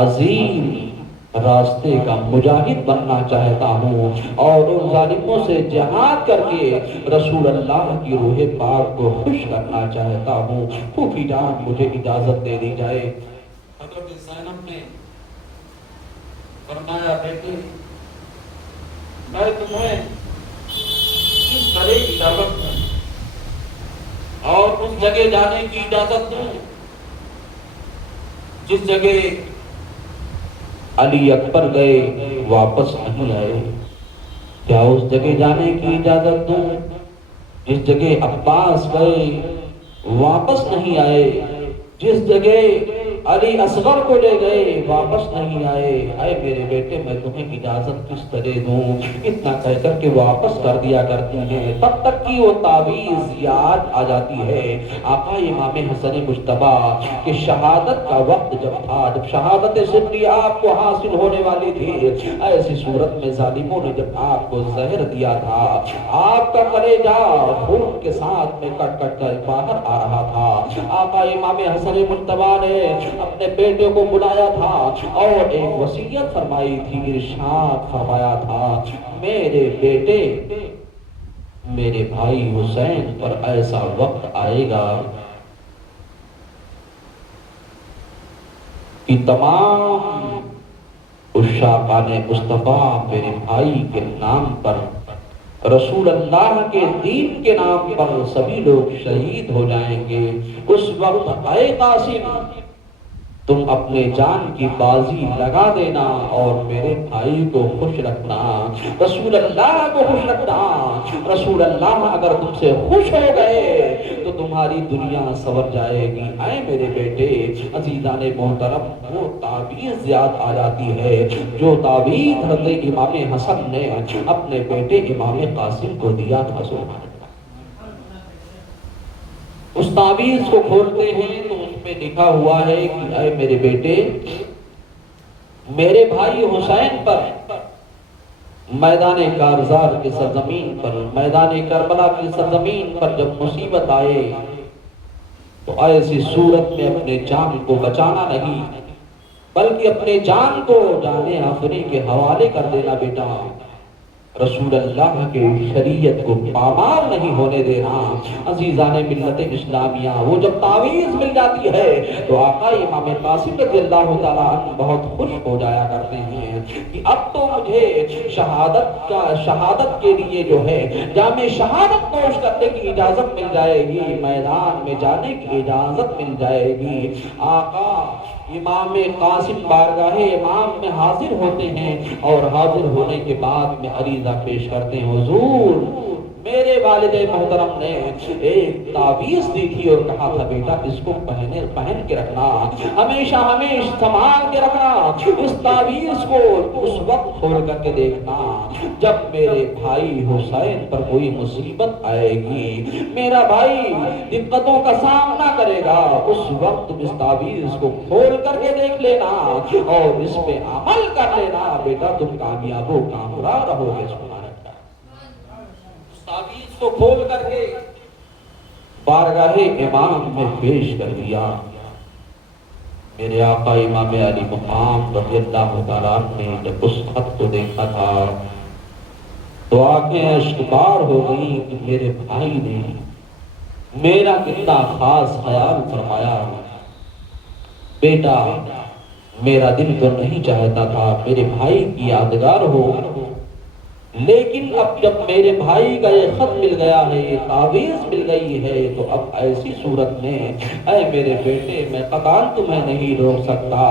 عظیم راستے کا مجاہد بننا چاہتا ہوں اور ان ظالموں سے جہاد کر کے رسول اللہ کی روح پاک کو خوش کرنا چاہتا ہوں، پھوپھی جان مجھے اجازت دے دی جائے۔ حضرت زینب نے فرمایا، بیٹے میں تمہیں کس طرح اجازت دوں اور اس جگہ جانے کی اجازت دوں جس جگہ علی اکبر گئے واپس نہیں آئے؟ کیا اس جگہ جانے کی اجازت دوں جس جگہ عباس گئے واپس نہیں آئے، جس جگہ علی اصغر کو لے گئے واپس نہیں آئے؟ اے میرے بیٹے میں تمہیں اجازت کس طرح دوں؟ اتنا کہہ کر کے واپس کر دیا کرتی ہیں، تب تک کی وہ تعویذ یاد آ جاتی ہے۔ آقا امام حسن مجتبیٰ کہ شہادت کا وقت جب تھا، جب شہادت سری آپ کو حاصل ہونے والی تھی، ایسی صورت میں ظالموں نے جب آپ کو زہر دیا تھا، آپ کا کلیجہ خون کے ساتھ میں کٹ کٹ کر باہر آ رہا تھا، آقا امام حسن مجتبیٰ نے اپنے بیٹے کو بلایا تھا اور ایک وصیت فرمائی تھی، ارشاد فرمایا تھا، میرے بیٹے میرے بھائی حسین پر ایسا وقت آئے گا کہ تمام عشاقان مصطفیٰ میرے بھائی کے نام پر، رسول اللہ کے دین کے نام پر سبھی لوگ شہید ہو جائیں گے۔ اس وقت اے قاسم تم اپنے جان کی بازی لگا دینا اور میرے بھائی کو خوش رکھنا، رسول اللہ کو خوش رکھنا۔ رسول اللہ اگر تم سے خوش ہو گئے تو تمہاری دنیا سنور جائے گی۔ اے میرے بیٹے عزیزان محترم، وہ تعویذ یاد آ جاتی ہے جو تعویذ حضرت امام حسن نے اپنے بیٹے امام قاسم کو دیا تھا۔ سبحان اللہ۔ اس تعویذ کو کھولتے ہیں تو اس میں لکھا ہوا ہے کہ اے میرے بیٹے میرے بھائی حسین پر میدان کارزار کی سرزمین پر، میدان کربلا کی سرزمین پر جب مصیبت آئے تو ایسی صورت میں اپنے جان کو بچانا نہیں بلکہ اپنے جان کو جان آفریں کے حوالے کر دینا بیٹا، رسول اللہ کے شریعت کو پامال نہیں ہونے دینا۔ عزیزان ملت اسلامیہ، وہ جب تعویذ مل جاتی ہے تو آقا امام قاسم رضی اللہ تعالیٰ عنہ بہت خوش ہو جایا کرتے ہیں کہ اب تو مجھے شہادت کے لیے جو ہے جامع شہادت نوش کرنے کی اجازت مل جائے گی، میدان میں جانے کی اجازت مل جائے گی۔ آقا امام قاسم بارگاہ امام میں حاضر ہوتے ہیں اور حاضر ہونے کے بعد میں عریضہ پیش کرتے ہیں، حضور میرے والد محترم نے ایک تعویذ دی تھی اور کہا تھا بیٹا اس کو پہن کے رکھنا، ہمیشہ سنبھال کے رکھنا، اس تعویذ کو اس وقت کھول کر کے دیکھنا جب میرے بھائی حسین پر کوئی مصیبت آئے گی، میرا بھائی دقتوں کا سامنا کرے گا، اس وقت اس تعویذ کو کھول کر کے دیکھ لینا اور اس پہ عمل کر لینا، بیٹا تم کامیاب و کامرا رہو گے۔ تعویذ کو کھول کر کے بارگاہ امام میں پیش کر دیا۔ میرے آقا امام علی مقام رضی اللہ تعالیٰ نے جب اس خط کو دیکھا تھا تو آنکھیں اشکبار ہو گئی کہ میرے بھائی نے میرا کتنا خاص خیال فرمایا۔ بیٹا میرا دل تو نہیں چاہتا تھا میرے بھائی کی یادگار ہو، لیکن اب جب میرے بھائی کا یہ خط مل گیا ہے، یہ تعویذ مل گئی ہے، تو اب ایسی صورت میں اے میرے بیٹے میں قطعاً تمہیں نہیں روک سکتا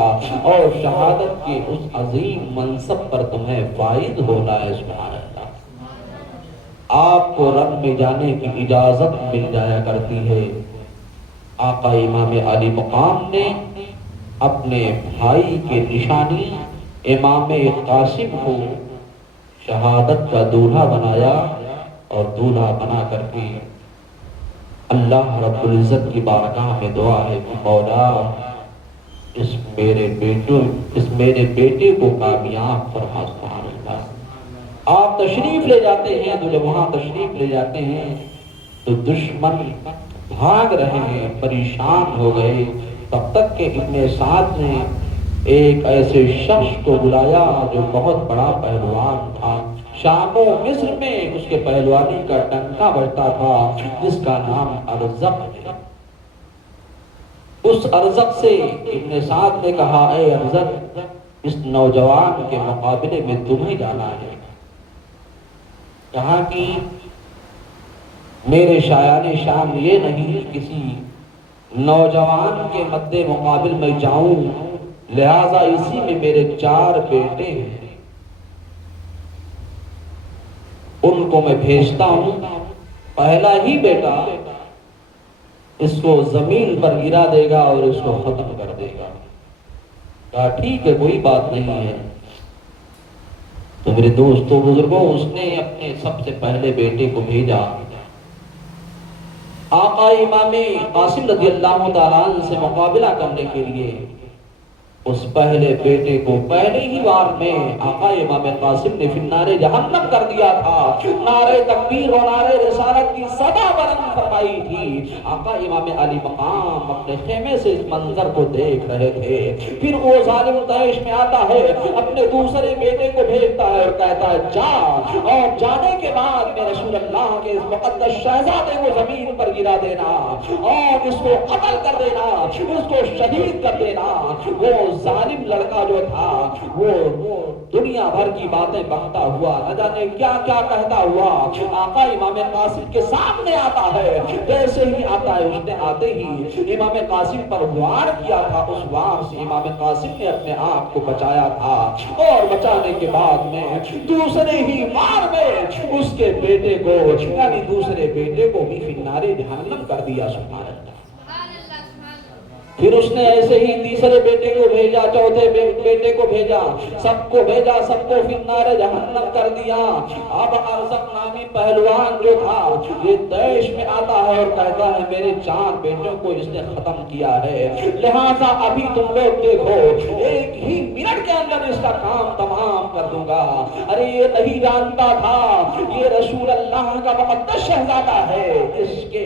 اور شہادت کے اس عظیم منصب پر تمہیں فائز ہونا ہے۔ سبحان اللہ۔ آپ کو رب میں جانے کی اجازت مل جایا کرتی ہے۔ آقا امام علی مقام نے اپنے بھائی کے نشانی امام قاسم کو شہادت کا دولہا بنایا اور دولہا بنا کر کے اللہ رب العزت کی بارگاہ میں دعا ہے کہ مولا اس میرے بیٹے کو کامیاب فرما۔ سبحان اللہ۔ آپ تشریف لے جاتے ہیں تو جب وہاں تشریف لے جاتے ہیں تو دشمن بھاگ رہے ہیں، پریشان ہو گئے، تب تک کہ ابن سعد نے ایک ایسے شخص کو بلایا جو بہت بڑا پہلوان تھا، شام و مصر میں اس کے پہلوانی کا ڈنکا بجتا تھا، جس کا نام ارزق ہے۔ اس ارزق سے ابن سعد نے کہا اے ارزق اس نوجوان کے مقابلے میں تمہیں جانا ہے۔ کہا کہ میرے شایان شان یہ نہیں کسی نوجوان کے مد مقابل میں جاؤں، لہذا اسی میں میرے 4 بیٹے ہیں، ان کو میں بھیجتا ہوں، پہلا ہی بیٹا اس کو زمین پر گرا دے گا اور اس کو ختم کر دے گا۔ کہا ٹھیک ہے کوئی بات نہیں ہے۔ تو میرے دوستوں بزرگوں اس نے اپنے سب سے پہلے بیٹے کو بھیجا۔ آقا امام قاسم رضی اللہ تعالیٰ عنہ سے مقابلہ کرنے کے لیے اس پہلے بیٹے کو پہلے ہی بار میں آقا امام قاسم نے فی النار جہنم کر دیا تھا، نعرہ تکبیر و نعرہ رسالت کی صدا بلند فرمائی تھی۔ آقا امام علی مقام اپنے خیمے سے اس منظر کو دیکھ رہے تھے، پھر وہ ظالم داعش میں آتا ہے، اپنے دوسرے بیٹے کو بھیجتا ہے اور کہتا ہے جا، اور جانے کے بعد میں رسول اللہ کے اس مقدس شہزادے کو زمین پر گرا دینا اور اس کو قتل کر دینا، اس کو شہید کر دینا۔ وہ ظالم لڑکا جو تھا وہ دنیا بھر کی باتیں بکتا ہوا نہ جانے کیا کیا کہتا ہوا آقا امام قاسم کے سامنے آتا ہے۔ جیسے ہی آتا ہے اس نے آتے ہی امام قاسم پر وار کیا تھا، اس وار سے امام قاسم نے اپنے آپ کو بچایا تھا، اور بچانے کے بعد میں دوسرے ہی وار میں اس کے بیٹے کو یعنی دوسرے بیٹے کو بھی فی النار جہنم کر دیا۔ سبحان اللہ۔ پھر اس نے ایسے ہی تیسرے بیٹے کو بھیجا، چوتھے بیٹے کو بھیجا، سب کو بھیجا، سب کو فی النار جہنم کر دیا۔ اب ارزق نامی پہلوان جو تھا یہ دیش میں آتا ہے اور کہتا ہے میرے 4 بیٹوں کو اس نے ختم کیا ہے، لہٰذا ابھی تم لوگ دیکھو 1 ہی منٹ کے اندر اس کا کام تمام کر دوں گا۔ ارے یہ نہیں جانتا تھا یہ رسول اللہ کا مقدس شہزادہ ہے، اس کے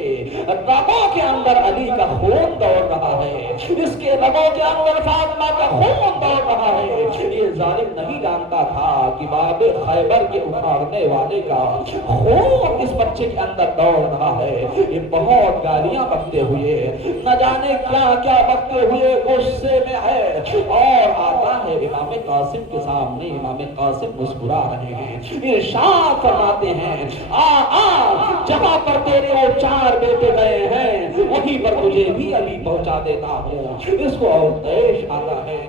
رگوں کے اندر علی کا خون دوڑ رہا ہے، اس کے رگوں کے اندر فاطمہ کا خون دوڑ رہا ہے۔ یہ ظالم نہیں جانتا تھا کہ باب خیبر کے اکھاڑنے والے کا خون اس بچے کے اندر دوڑ رہا ہے۔ یہ بہت گالیاں بکتے ہوئے، نہ جانے کیا کیا بکتے ہوئے غصے میں ہے، اور آتا ہے امام قاسم کے سامنے۔ امام قاسم مسکرا رہے ہیں، ارشاد فرماتے ہیں جہاں پر تیرے وہ 4 بیٹے گئے ہیں وہیں پر تجھے بھی ابھی پہنچا دیتا ہوں۔ اس کو اوتیش آتا ہے۔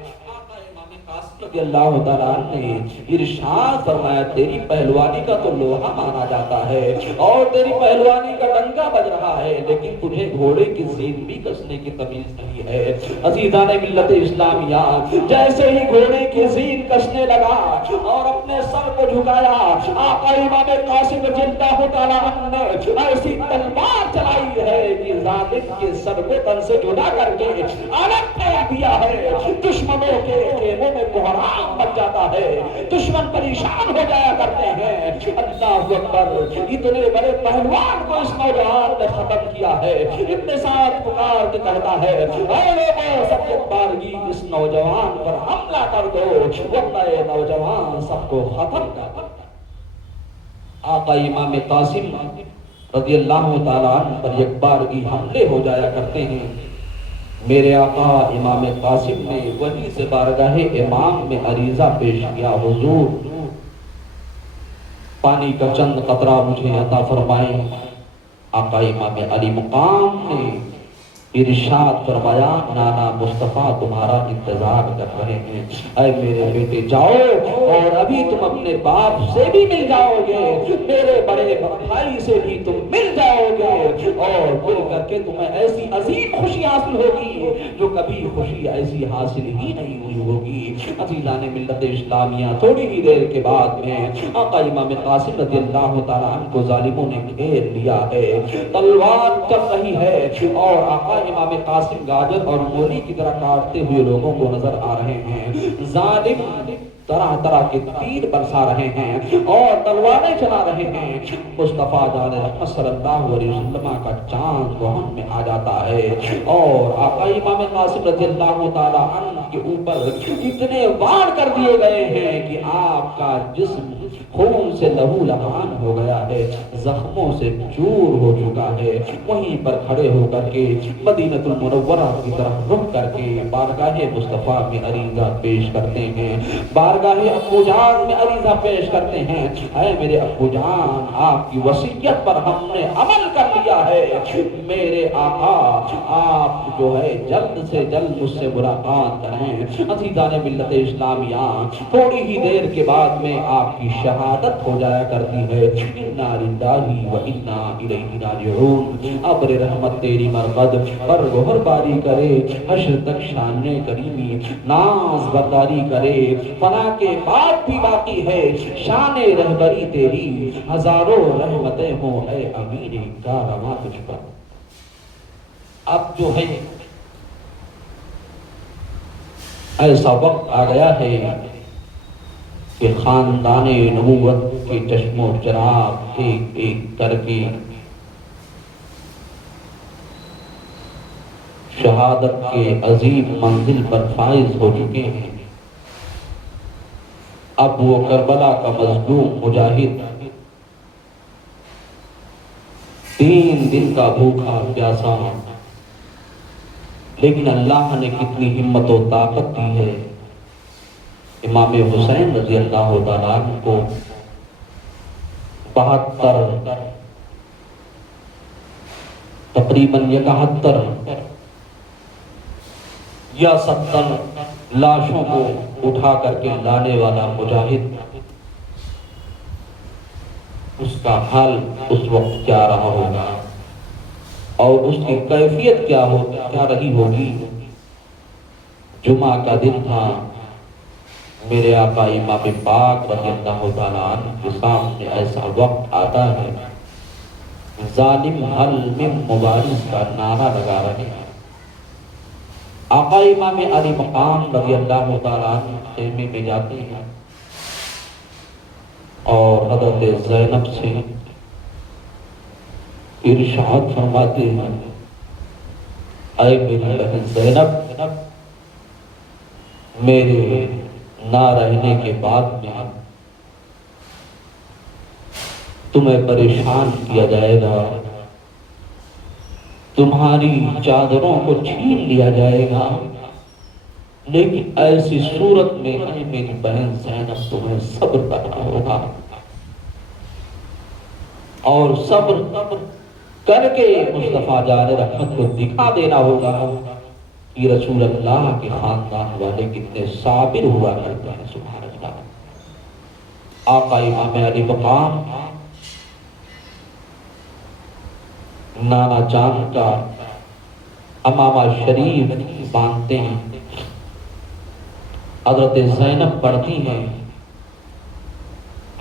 رضی اللہ تعالیٰ نے ارشاد فرمایا تیری پہلوانی کا تو لوہا مانا جاتا ہے اور تیری پہلوانی کا ڈنکا بج رہا ہے، لیکن تجھے گھوڑے کی زین بھی کسنے کی تمیز نہیں ہے۔ عزیزان ملت اسلامیہ، جیسے ہی گھوڑے کی زین کسنے لگا اور اپنے سر کو جھکایا، آقا امام قاسم رضی اللہ تعالیٰ عنہ نے ایسی تلوار چلائی ہے کہ ظالم کے سر کو تن سے جدا کر کے الگ پھینک دیا ہے۔ دشمنوں کے خیموں میں کوہرام بن جاتا ہے، دشمن پریشان ہو جایا کرتے ہیں۔ اللہ اکبر، اتنے بڑے پہلوان کو اس نوجوان نے ختم کیا ہے۔ ابن سعد پکار کے کہتا ہے اے لوگوں سب کے بارگی اس نوجوان پر حملہ کر دو ورنہ یہ نوجوان سب کو ختم کر دو۔ آقا امام قاسم رضی اللہ تعالیٰ عنہ پر یک بارگی حملے ہو جایا کرتے ہیں۔ میرے آقا امام قاسم نے وہیں سے بارگاہ امام میں عریضہ پیش کیا، حضور پانی کا چند قطرہ مجھے عطا فرمائیں۔ آقا امام علی مقام نے ارشاد فرمایا نانا مصطفیٰ تمہارا انتظار کر رہے ہیں، اے میرے بیٹے جاؤ اور ابھی تم اپنے باپ سے بھی مل جاؤ گے، میرے بڑے بھائی سے بھی تم مل جاؤ گے اور مل کر کے تمہیں ایسی عظیم خوشی حاصل ہوگی جو کبھی خوشی ایسی حاصل ہی نہیں ہوئی ہوگی۔ عزیزان ملت اسلامیہ، تھوڑی ہی دیر کے بعد میں آقا امام قاسم رضی اللہ تعالیٰ عنہ کو ظالموں نے گھیر لیا ہے، تلوار چل رہی ہے اور آقا امام قاسم گاجر اور مولی کی طرح کاٹتے ہوئے لوگوں کو نظر آ رہے ہیں۔ ظالم طرح طرح کے تیر برسا رہے ہیں اور تلواریں چلا رہے ہیں۔ مصطفیٰ جان رحمت صلی اللہ علیہ وسلم کا چاند وہن میں آ جاتا ہے اور آقا امام قاسم رضی اللہ تعالیٰ عنہ کے اوپر اتنے وار کر دیے گئے ہیں کہ آپ کا جسم خون سے لہو لہان ہو گیا ہے، زخموں سے چور ہو چکا ہے۔ وہیں پر کھڑے ہو کر کے مدینہ المنورہ کی طرف رخ کر کے بارگاہ مصطفیٰ میں عریضہ پیش کرتے ہیں، بارگاہ ابو جان میں عریضہ پیش کرتے ہیں، اے میرے ابو جان آپ کی وصیت پر ہم نے عمل کر لیا ہے، میرے آقا آپ جو ہے جلد سے جلد مجھ سے ملاقات کریں۔ عزیزان ملت اسلامیہ، تھوڑی ہی دیر کے بعد میں آپ کی شہادت ہو جایا کرتی ہے۔ انا للہ و انا الیہ راجعون۔ ابر رحمت تیری مرقد پر گوہر باری کرے، حشر تک شان کریمی ناز برداری کرے، فنا کے بعد بھی باقی ہے شان رہبری تیری، ہزاروں رحمتیں ہوں اے امین کارواں تجھ پر۔ اب جو ہے ایسا وقت آ گیا ہے کہ خاندان نبوت کے چشم و چراغ ایک ایک کر کے شہادت کے عظیم منزل پر فائز ہو چکے ہیں۔ اب وہ کربلا کا مظلوم مجاہد 3 دن کا بھوکا پیاسا، لیکن اللہ نے کتنی ہمت و طاقت دی ہے، امام حسین رضی اللہ تعالیٰ عنہ کو 72 تقریباً 71 یا 70 لاشوں کو اٹھا کر کے لانے والا مجاہد، اس کا حال اس وقت کیا رہا ہوگا اور اس کی کیفیت کیا رہی ہوگی۔ جمعہ کا دن تھا، میرے آقا امام پاک رضی اللہ تعالیٰ عنہ کے سامنے ایسا وقت آتا ہے ظالم حل من مبارز کا نعرہ لگا رہے ہیں۔ آقا امام علی مقام رضی اللہ تعالیٰ عنہ خیمے میں جاتے ہیں اور حضرت زینب سے ارشاد فرماتے ہیں، اے میری بہن زینب، میرے نہ رہنے کے بعد میں تمہیں پریشان کیا جائے گا، تمہاری چادروں کو چھین لیا جائے گا، لیکن ایسی صورت میں اے میری بہن زینب تمہیں صبر کرنا ہوگا، اور صبر کر کے مصطفیٰ جان رحمت کو دکھا دینا ہوگا کہ رسول اللہ کے خاندان والے کتنے صابر ہوا کرتے ہیں۔ سبحان اللہ۔ آقا امام علی مقام نانا جان کا امامہ شریف باندھتے ہیں، حضرت زینب پڑھتی ہیں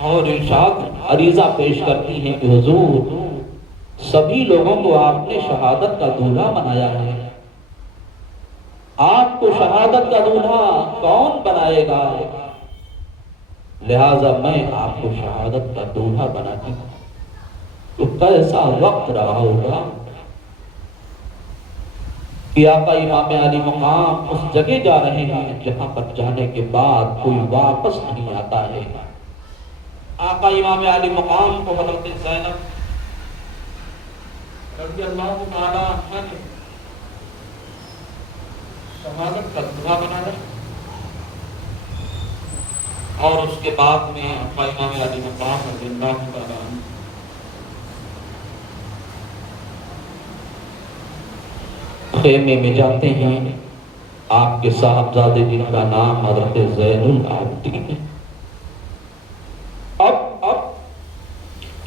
اور ارشاد عریضہ پیش کرتی ہیں کہ حضور سبھی لوگوں کو آپ نے شہادت کا دولہا بنایا ہے، آپ کو شہادت کا دولہا کون بنائے گا؟ لہذا میں آپ کو شہادت کا دولہا بناتی ہوں۔ تو کیسا وقت رہا ہوگا کہ آقا امام علی مقام اس جگہ جا رہے ہیں جہاں پر جانے کے بعد کوئی واپس نہیں آتا ہے۔ آقا امام علی مقام کو حضرت زینب رضی اللہ تعالیٰ عنہ نے شہادت کا دولہا بنایا اور اس کے بعد میں آقا امام علی مقام رضی اللہ تعالیٰ عنہ خیمے میں جاتے ہیں۔ آپ کے صاحبزادے جن کا نام حضرت زین العابدین ہے۔ اب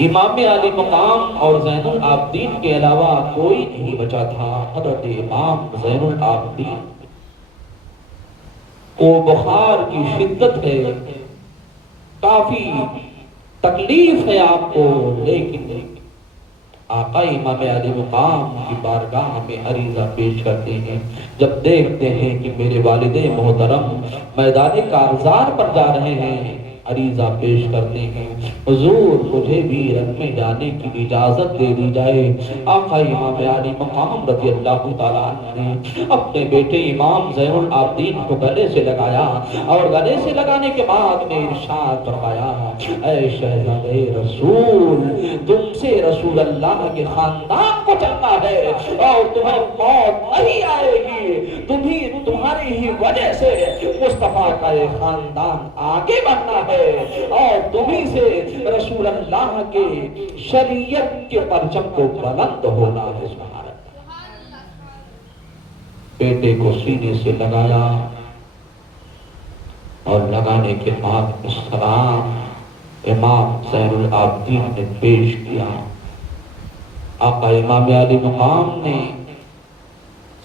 امام علی مقام اور زین العابدین کے علاوہ کوئی نہیں بچا تھا۔ حضرت امام زین العابدین کو بخار کی شدت ہے، کافی تکلیف ہے آپ کو، لیکن آقا امام علی مقام کی بارگاہ میں عریضہ پیش کرتے ہیں۔ جب دیکھتے ہیں کہ میرے والد محترم میدان کارزار پر جا رہے ہیں، عریضہ پیش کرتے ہیں، حضور مجھے بھی رن میں جانے کی اجازت دے دی جائے۔ آقا امام علی مقام رضی اللہ تعالیٰ عنہ نے اپنے بیٹے امام زین العابدین کو گلے سے لگایا اور گلے سے لگانے کے بعد میں ارشاد فرمایا، اے شہزادے رسول، تم سے رسول اللہ کے خاندان کو چلنا ہے اور تمہیں موت نہیں آئے گی، تمہاری ہی وجہ سے مصطفیٰ کا یہ خاندان آگے بڑھنا ہے اور تمہیں سے رسول اللہ کے شریعت کے پرچم کو بلند ہونا ہے۔ سبحان اللہ۔ بیٹے کو سینے سے لگایا اور لگانے کے بعد سلام امام زین العابدین نے پیش کیا۔ آقا امام علی مقام نے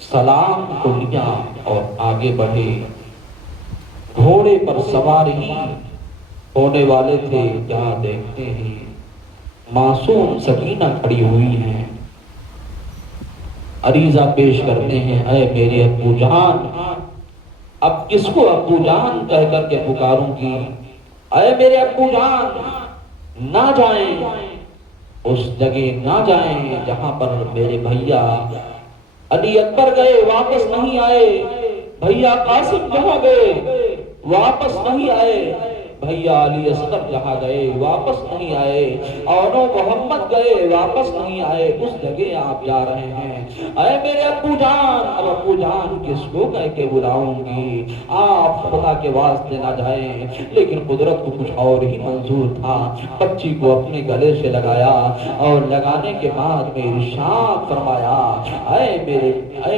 سلام کو لیا اور آگے بڑھے۔ گھوڑے پر سوار ہی ہونے والے تھے، کیا دیکھتے ہیں معصوم سکینہ کھڑی ہوئی ہیں، عریضہ پیش کرتے ہیں، اے میرے ابو جان، اب کس کو ابو جان کہہ کر کے پکاروں گی؟ اے میرے ابو جان، نہ جائیں، اس جگہ نہ جائیں جہاں پر میرے بھیا علی اکبر گئے واپس نہیں آئے، بھیا قاسم جہاں گئے واپس نہیں آئے، بھیا علی اصغر جہاں گئے واپس نہیں آئے، اور محمد گئے واپس نہیں آئے، اس جگہ آپ جا رہے ہیں۔ اے میرے ابو جان، اب ابو جان کس کو کہہ کے بلاؤں گی؟ آپ خدا کے واسطے نہ جائیں۔ لیکن قدرت کو کچھ اور ہی منظور تھا، بچی کو اپنے گلے سے لگایا اور لگانے کے بعد میں ارشاد فرمایا، اے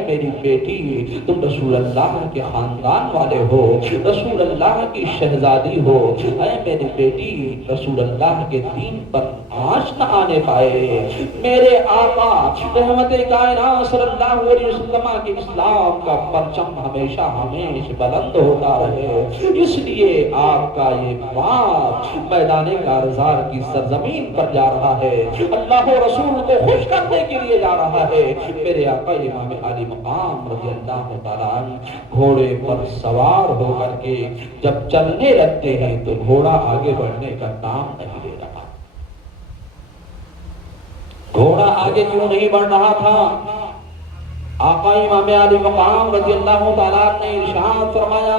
میری بیٹی، تم رسول اللہ کے خاندان والے ہو، رسول اللہ کی شہزادی ہو، اے میری بیٹی، رسول اللہ کے دین پر آج نہ آنے پائے۔ میرے آقا رحمت کائنات صلی اللہ علیہ وسلم کے اسلام کا پرچم ہمیشہ ہمیشہ بلند ہوتا رہے، اس لیے آپ کا یہ باپ میدان کارزار کی سرزمین پر جا رہا ہے، اللہ و رسول کو خوش کرنے کے لیے جا رہا ہے۔ میرے آقا امام علی مقام رضی اللہ تعالیٰ عنہ گھوڑے پر سوار ہو کر کے جب چلنے لگتے ہیں تو گھوڑا آگے بڑھنے کا نام نہیں لے رہا۔ گھوڑا آگے کیوں نہیں بڑھ رہا تھا؟ آقا امام علی مقام رضی اللہ تعالیٰ نے ارشاد فرمایا،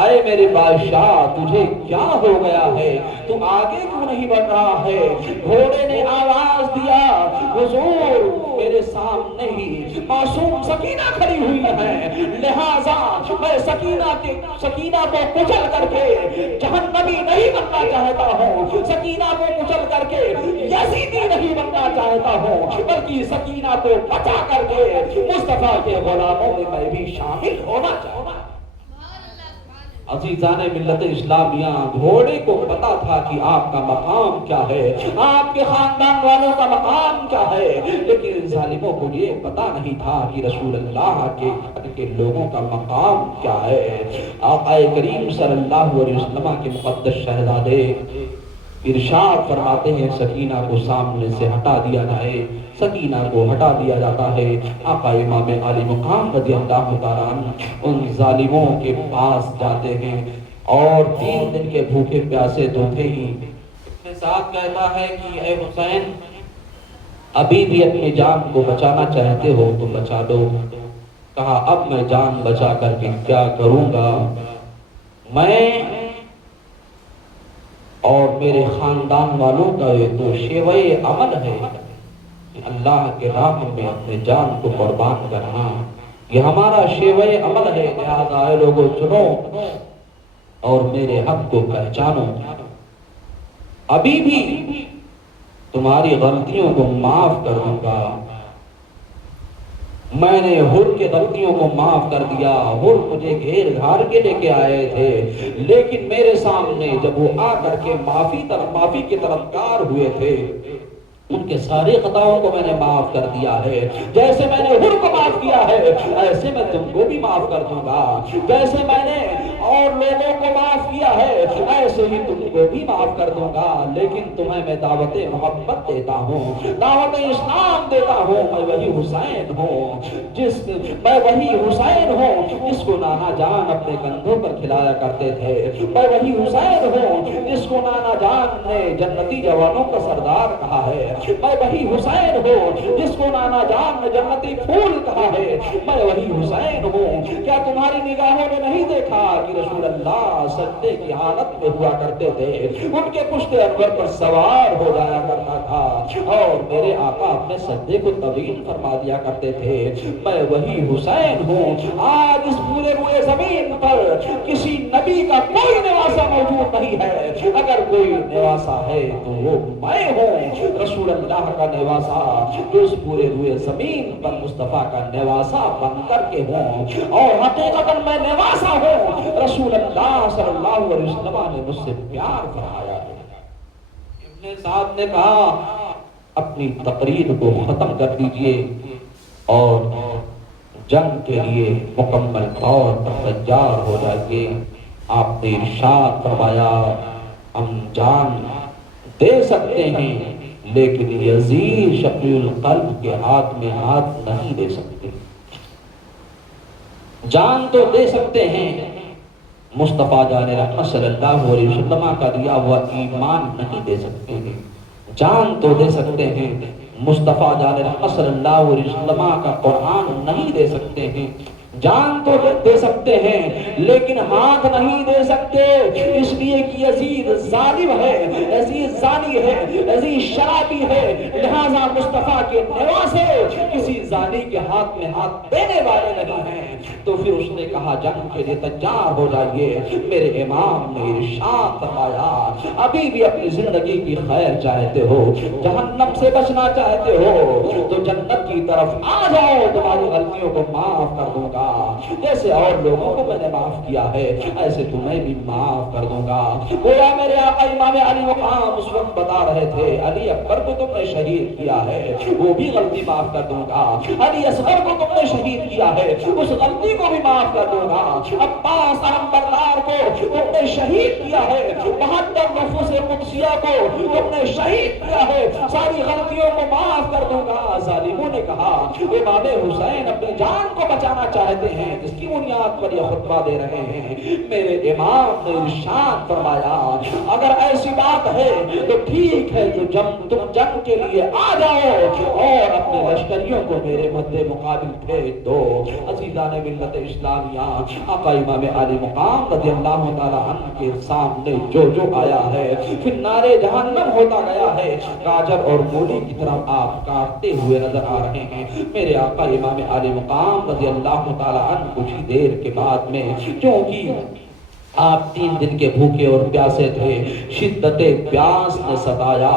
اے میرے بادشاہ تجھے کیا ہو گیا ہے، تو آگے کیوں نہیں بڑھ رہا ہے؟ گھوڑے نے آواز دیا، حضور میرے سامنے ہی معصوم سکینہ کھڑی ہوئی ہے، لہٰذا میں سکینہ کو کچل کر کے جہنمی نہیں بننا چاہتا ہوں، سکینہ کو کچل کر کے یزیدی نہیں بننا چاہتا ہوں، بلکہ سکینہ کو بچا کر کے مصطفیٰ کے غلاموں میں میں بھی شامل ہونا چاہتا ہوں۔ عزیزان ملت اسلامیہ، گھوڑے کو پتا تھا کہ آپ کا مقام کیا ہے، آپ کے خاندان والوں کا مقام کیا ہے، لیکن ظالموں کو یہ پتا نہیں تھا کہ رسول اللہ کے لوگوں کا مقام کیا ہے۔ آقا کریم صلی اللہ علیہ وسلم کے مقدس شہزادے ارشاد فرماتے ہیں سکینہ کو سامنے سے ہٹا دیا جائے، سکینہ کو ہٹا دیا جاتا ہے۔ آقا امام علی مقام رضی اللہ تعالیٰ عنہ ان ظالموں کے پاس جاتے ہیں اور 3 دن کے بھوکے پیاسے دھوتے ہی اپنے ساتھ کہتا ہے کہ اے حسین ابھی بھی اپنی جان کو بچانا چاہتے ہو تو بچا لو۔ کہا اب میں جان بچا کر کے کیا کروں گا، میں اور میرے خاندان والوں کا یہ تو شیوہ عمل ہے، اللہ کے راہ میں اپنے جان کو قربان کرنا، یہ ہمارا شیوہ عمل ہے، لہذا اے لوگوں سنو اور میرے حق کو پہچانو، ابھی بھی تمہاری غلطیوں کو معاف کر دوں گا۔ میں نے حر کے غلطیوں کو معاف کر دیا، حر مجھے گھیر گھار کے لے کے آئے تھے، لیکن میرے سامنے جب وہ آ کر کے معافی کے طلبگار ہوئے تھے، ان کے سارے خطاؤں کو میں نے معاف کر دیا ہے۔ جیسے میں نے حر کو معاف کیا ہے ایسے میں تم کو بھی معاف کر دوں گا، جیسے میں نے اور لوگوں کو معاف کیا ہے ایسے ہی تم کو بھی معاف کر دوں گا، لیکن تمہیں میں دعوت محبت دیتا ہوں، دعوت اسلام دیتا ہوں۔ میں وہی حسین ہوں جس کو نانا جان اپنے کندھوں پر کھلایا کرتے تھے، میں وہی حسین ہوں جس کو نانا جان نے جنتی جوانوں کا سردار کہا ہے، میں وہی حسین ہوں جس کو نانا جان نے جنتی پھول کہا ہے، میں وہی حسین ہوں۔ کیا تمہاری نگاہوں نے نہیں دیکھا کہ رسول اللہ سجدے کی حالت میں ہوا کرتے تھے، ان کے پشت انور پر سوار ہو جایا کرتا تھا اور میرے آقا اپنے سجدے کو طویل فرما دیا کرتے تھے، میں وہی حسین ہوں۔ آج اس پورے روئے زمین پر کسی نبی کا کوئی نواسا موجود نہیں ہے، اگر کوئی نواسا ہے تو وہ میں ہوں، رسول اللہ کا نواسا جو اس پورے روئے زمین پر مصطفیٰ کا نواسا بن کر کے ہوں، اور حقیقتاً میں نواسا ہوں، رسول اللہ صلی اللہ علیہ وسلم نے مجھ سے پیار فرمایا ہے۔ ابن سعد نے کہا اپنی تقریر کو ختم کر دیجئے اور جنگ کے لیے مکمل طور پر تیار ہو جائیے۔ آپ نے ارشاد فرمایا ہم جان دے سکتے ہیں لیکن یزید شفیع القلب کے ہاتھ میں ہاتھ نہیں دے سکتے۔ جان تو دے سکتے ہیں، مصطفیٰ جان رحمت صلی اللہ علیہ وسلم کا دیا ہوا ایمان نہیں دے سکتے ہیں۔ جان تو دے سکتے ہیں، مصطفیٰ جان رحمت صلی اللہ علیہ وسلم کا قرآن نہیں دے سکتے ہیں۔ جان تو دے سکتے ہیں لیکن ہاتھ نہیں دے سکتے، اس لیے کہ یزید ظالم ہے، یزید زانی ہے، یزید شرابی ہے، لہذا مصطفیٰ کے نواسے کسی زانی کے ہاتھ میں ہاتھ دینے والے نہیں ہیں۔ تو پھر اس نے کہا جنگ کے لیے تیار ہو جائیے۔ میرے امام نے ارشاد فرمایا ابھی بھی اپنی زندگی کی خیر چاہتے ہو، جہنم سے بچنا چاہتے ہو تو جنت کی طرف آ جاؤ، تمہاری غلطیوں کو معاف کر دوں گا۔ گا، جیسے اور لوگوں کو میں نے معاف کیا ہے ایسے تمہیں بھی معاف کر دوں گا۔ گویا میرے آقا امام علی مقام اس وقت بتا رہے تھے علی اکبر کو تم نے شہید کیا ہے وہ بھی غلطی معاف کر دوں گا، علی اصغر کو تم نے شہید کیا ہے اس غلطی کو بھی معاف کر دوں گا، عباس علمبردار کو تم نے شہید کیا ہے، 72 نفوس قدسیہ کو تم نے شہید کیا ہے، ساری غلطیوں کو معاف کر دوں گا۔ ظالموں نے کہا امام حسین اپنی جان کو بچانا چاہتے ہیں، جس کی بنیاد پر یہ خطبہ دے رہے ہیں۔ میرے امام نے ارشاد فرمایا اگر ایسی بات ہے تو ٹھیک ہے تو تم جنگ کے لیے آ جاؤ اور اپنے لشکریوں کو میرے مد مقابل بھیج دو۔ عزیزان ملت اسلامیہ، آقا امام علی مقام رضی اللہ تعالی عنہ کے سامنے جو آیا ہے پھر نعرے جہنم ہوتا گیا ہے، گاجر اور مولی کی طرف آپ کاٹتے ہوئے نظر آ رہے ہیں۔ میرے آقا امام علی مقام رضی اللہ تعالی عنہ کچھ ہی دیر کے بعد میں، کیونکہ آپ 3 دن کے بھوکے اور پیاسے تھے، شدت پیاس نے ستایا،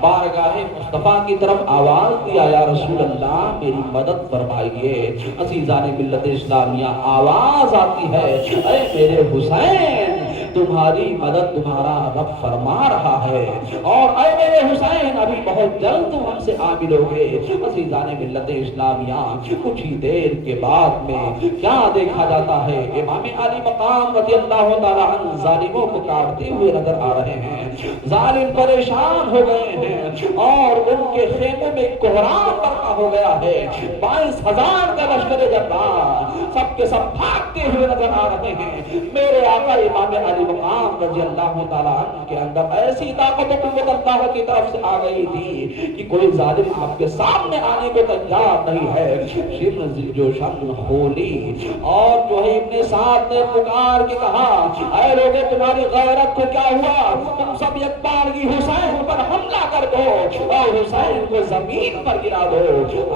بارگاہ مصطفیٰ کی طرف آواز دیا یا رسول اللہ میری مدد فرمائیے۔ عزیزان ملت اسلامیہ آواز آتی ہے اے میرے حسین تمہاری مدد تمہارا رب فرما رہا ہے، اور اے میرے حسین ابھی بہت جلد تم ہم سے عامل ہوگے۔ عزیزان ملت اسلامیہ کچھ ہی دیر کے بعد میں کیا دیکھا جاتا ہے، امام علی مقام رضی اللہ تعالی عنہ ظالموں کو کاٹتے ہوئے نظر آ رہے ہیں، ظالم پریشان ہو گئے ہیں اور ان کے خیموں میں کوہرام برپا ہو گیا ہے، 22,000 کا لشکر جبار سب کے سب بھاگتے ہوئے نظر آ رہے ہیں۔ میرے آقا امام علی مقام رضی اللہ تعالی عنہ کے اندر ایسی طاقت و قوت اللہ کی طرف سے آ گئی تھی کہ کوئی ظالم آپ کے سامنے آنے کو تیار نہیں ہے۔ شمر ذوالجوشن کھولی اور جو ہے ابن سعد نے پکار کے کہا اے لوگے تمہاری غیرت کو کیا ہوا، تم سب یکبارگی حسین پر حملہ کر دو اور حسین کو زمین پر گرا دو۔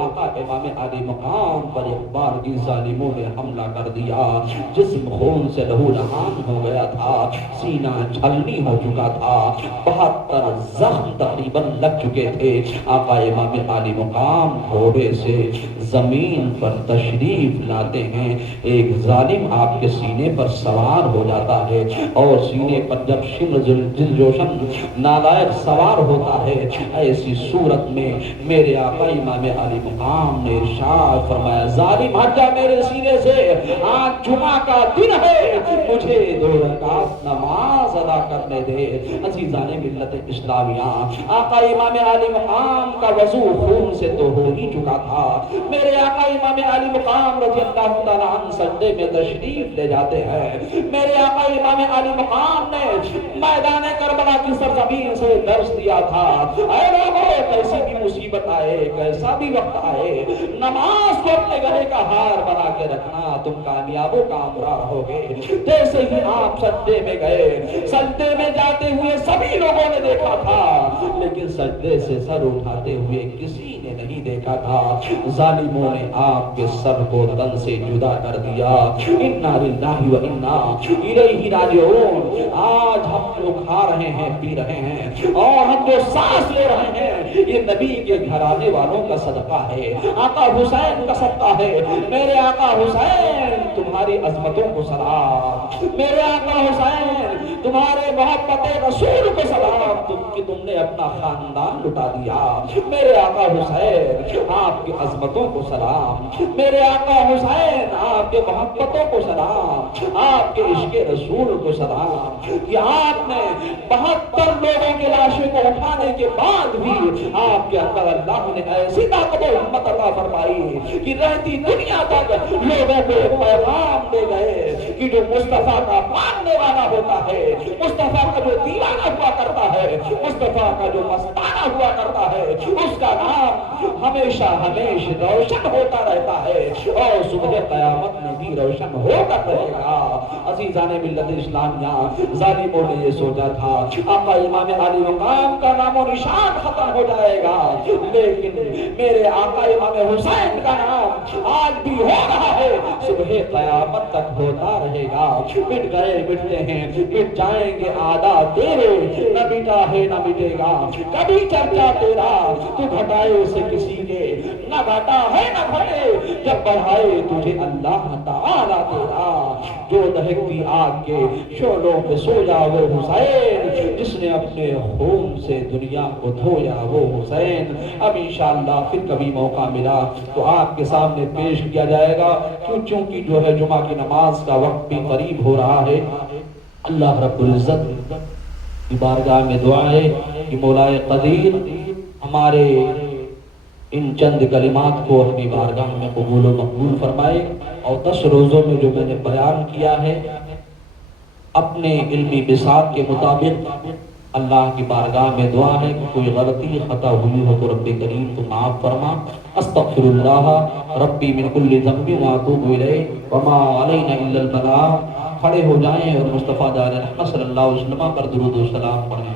آقا امام علی مقام پر یکبارگی ظالموں نے حملہ کر دیا، جسم خون سے لہو لہان ہو گیا تھا، سینہ چھلنی ہو چکا تھا، 72 زخم تقریباً لگ چکے تھے۔ آقا امام علی مقام گھوڑے سے زمین پر تشریف لاتے ہیں، ایک ظالم آپ کے سینے پر سوار ہو جاتا ہے اور سینے پر جب شمر ذوالجوشن نالائق سوار ہوتا ہے ایسی صورت میں میرے آقا امام علی مقام نے ارشاد فرمایا ظالم ہٹ جا میرے سینے سے، آج جمعہ کا دن ہے مجھے 2 رکعت نماز ادا کرنے دے۔ عزیزان ملت اسلامیہ آقا امام علی مقام کا وضو خون سے تو ہو ہی چکا تھا، میرے آقا امام علی مقام رضی اللہ تعالی عنہ سجدے میں تشریف لے جاتے ہیں۔ میرے آقا امام علی مقام نے میدان کربلا کی سرزمین سے درس دیا تھا اے لوگوں کیسی بھی مصیبت آئے کیسا بھی وقت آئے نماز کو اپنے گلے کا ہار بنا کے رکھنا، تم کامیاب و کامرا ہوگے۔ جیسے ہی آپ سجدے میں گئے، سجدے میں جاتے ہوئے سبھی لوگوں نے دیکھا تھا لیکن سجدے سے سر اٹھاتے ہوئے کسی نے نہیں دیکھا تھا، ظالموں نے آپ کے سر کو تن سے جدا کر دیا۔ انا للہ و انا الیہ راجعون۔ آج ہم جو کھا رہے ہیں پی رہے ہیں اور ہم جو سانس لے رہے ہیں یہ نبی کے گھرانے والوں کا صدقہ ہے، آقا حسین کا صدقہ ہے۔ میرے آقا حسین تمہاری عظمتوں کو سلام، میرے آقا حسین تمہارے محبت رسول کو سلام، تم نے اپنا خاندان لٹا دیا۔ میرے آقا حسین آپ کی عظمتوں کو سلام، میرے آقا حسین آپ کے محبتوں کو سلام، آپ کے عشق رسول کو سلام کہ آپ نے 72 لوگوں کے لاشوں کو اٹھانے کے بعد بھی آپ کے اندر اللہ نے ایسی طاقت و ہمت عطا فرمائی کہ رہتی دنیا تک لوگوں کو پیغام دے گئے کہ جو مصطفیٰ کا ماننے والا ہوتا ہے، مصطفیٰ کا جو دیوانہ ہوا کرتا ہے، مصطفیٰ کا جو مستانہ ہوا کرتا ہے، اس کا نام ہمیشہ روشن ہوتا رہتا ہے اور صبح قیامت میں بھی روشن ہو کر رہے گا۔ عزیزان ملت اسلامیہ، ظالموں نے یہ سوچا تھا آقا امام علی مقام کا نام و نشان ختم ہو جائے گا، لیکن میرے آقا امام حسین کا نام آج بھی ہو رہا ہے، صبح قیامت تک ہوتا رہے گا۔ مٹ گئے مٹتے ہیں، مٹ جائیں گے عادات تیرے، نہ مٹا ہے نہ مٹے گا کبھی چرچا تیرا، تو گھٹائے اسے کسی کے نہ گھٹا ہے نہ گھٹے، جب بڑھائے تجھے اللہ تعالیٰ تیرا۔ جو دہکتی آگ کے شعلوں پہ سویا وہ حسین، جس نے اپنے خون سے دنیا کو دھویا وہ حسین۔ اب انشاءاللہ پھر کبھی موقع ملا تو آپ کے سامنے پیش کیا جائے گا، چونکہ جو ہے جمعہ کی نماز کا وقت بھی قریب ہو رہا ہے۔ اللہ رب العزت کی بارگاہ میں دعا ہے کہ مولا قدیر ہمارے ان چند کلمات کو اپنی بارگاہ میں قبول و مقبول فرمائے، اور 10 روزوں میں جو میں نے بیان کیا ہے اپنے علمی بساط کے مطابق اللہ کی بارگاہ میں دعا ہے کہ کوئی غلطی خطا ہوئی ہو تو رب کریم تو معاف فرما۔ استغفر اللہ ربی من کل ذنب واتوب الیہ وما علینا الا البلاغ۔ کھڑے ہو جائیں اور مصطفیٰ جان رحمت صلی اللہ علیہ وسلم پر درود و سلام پڑھیں۔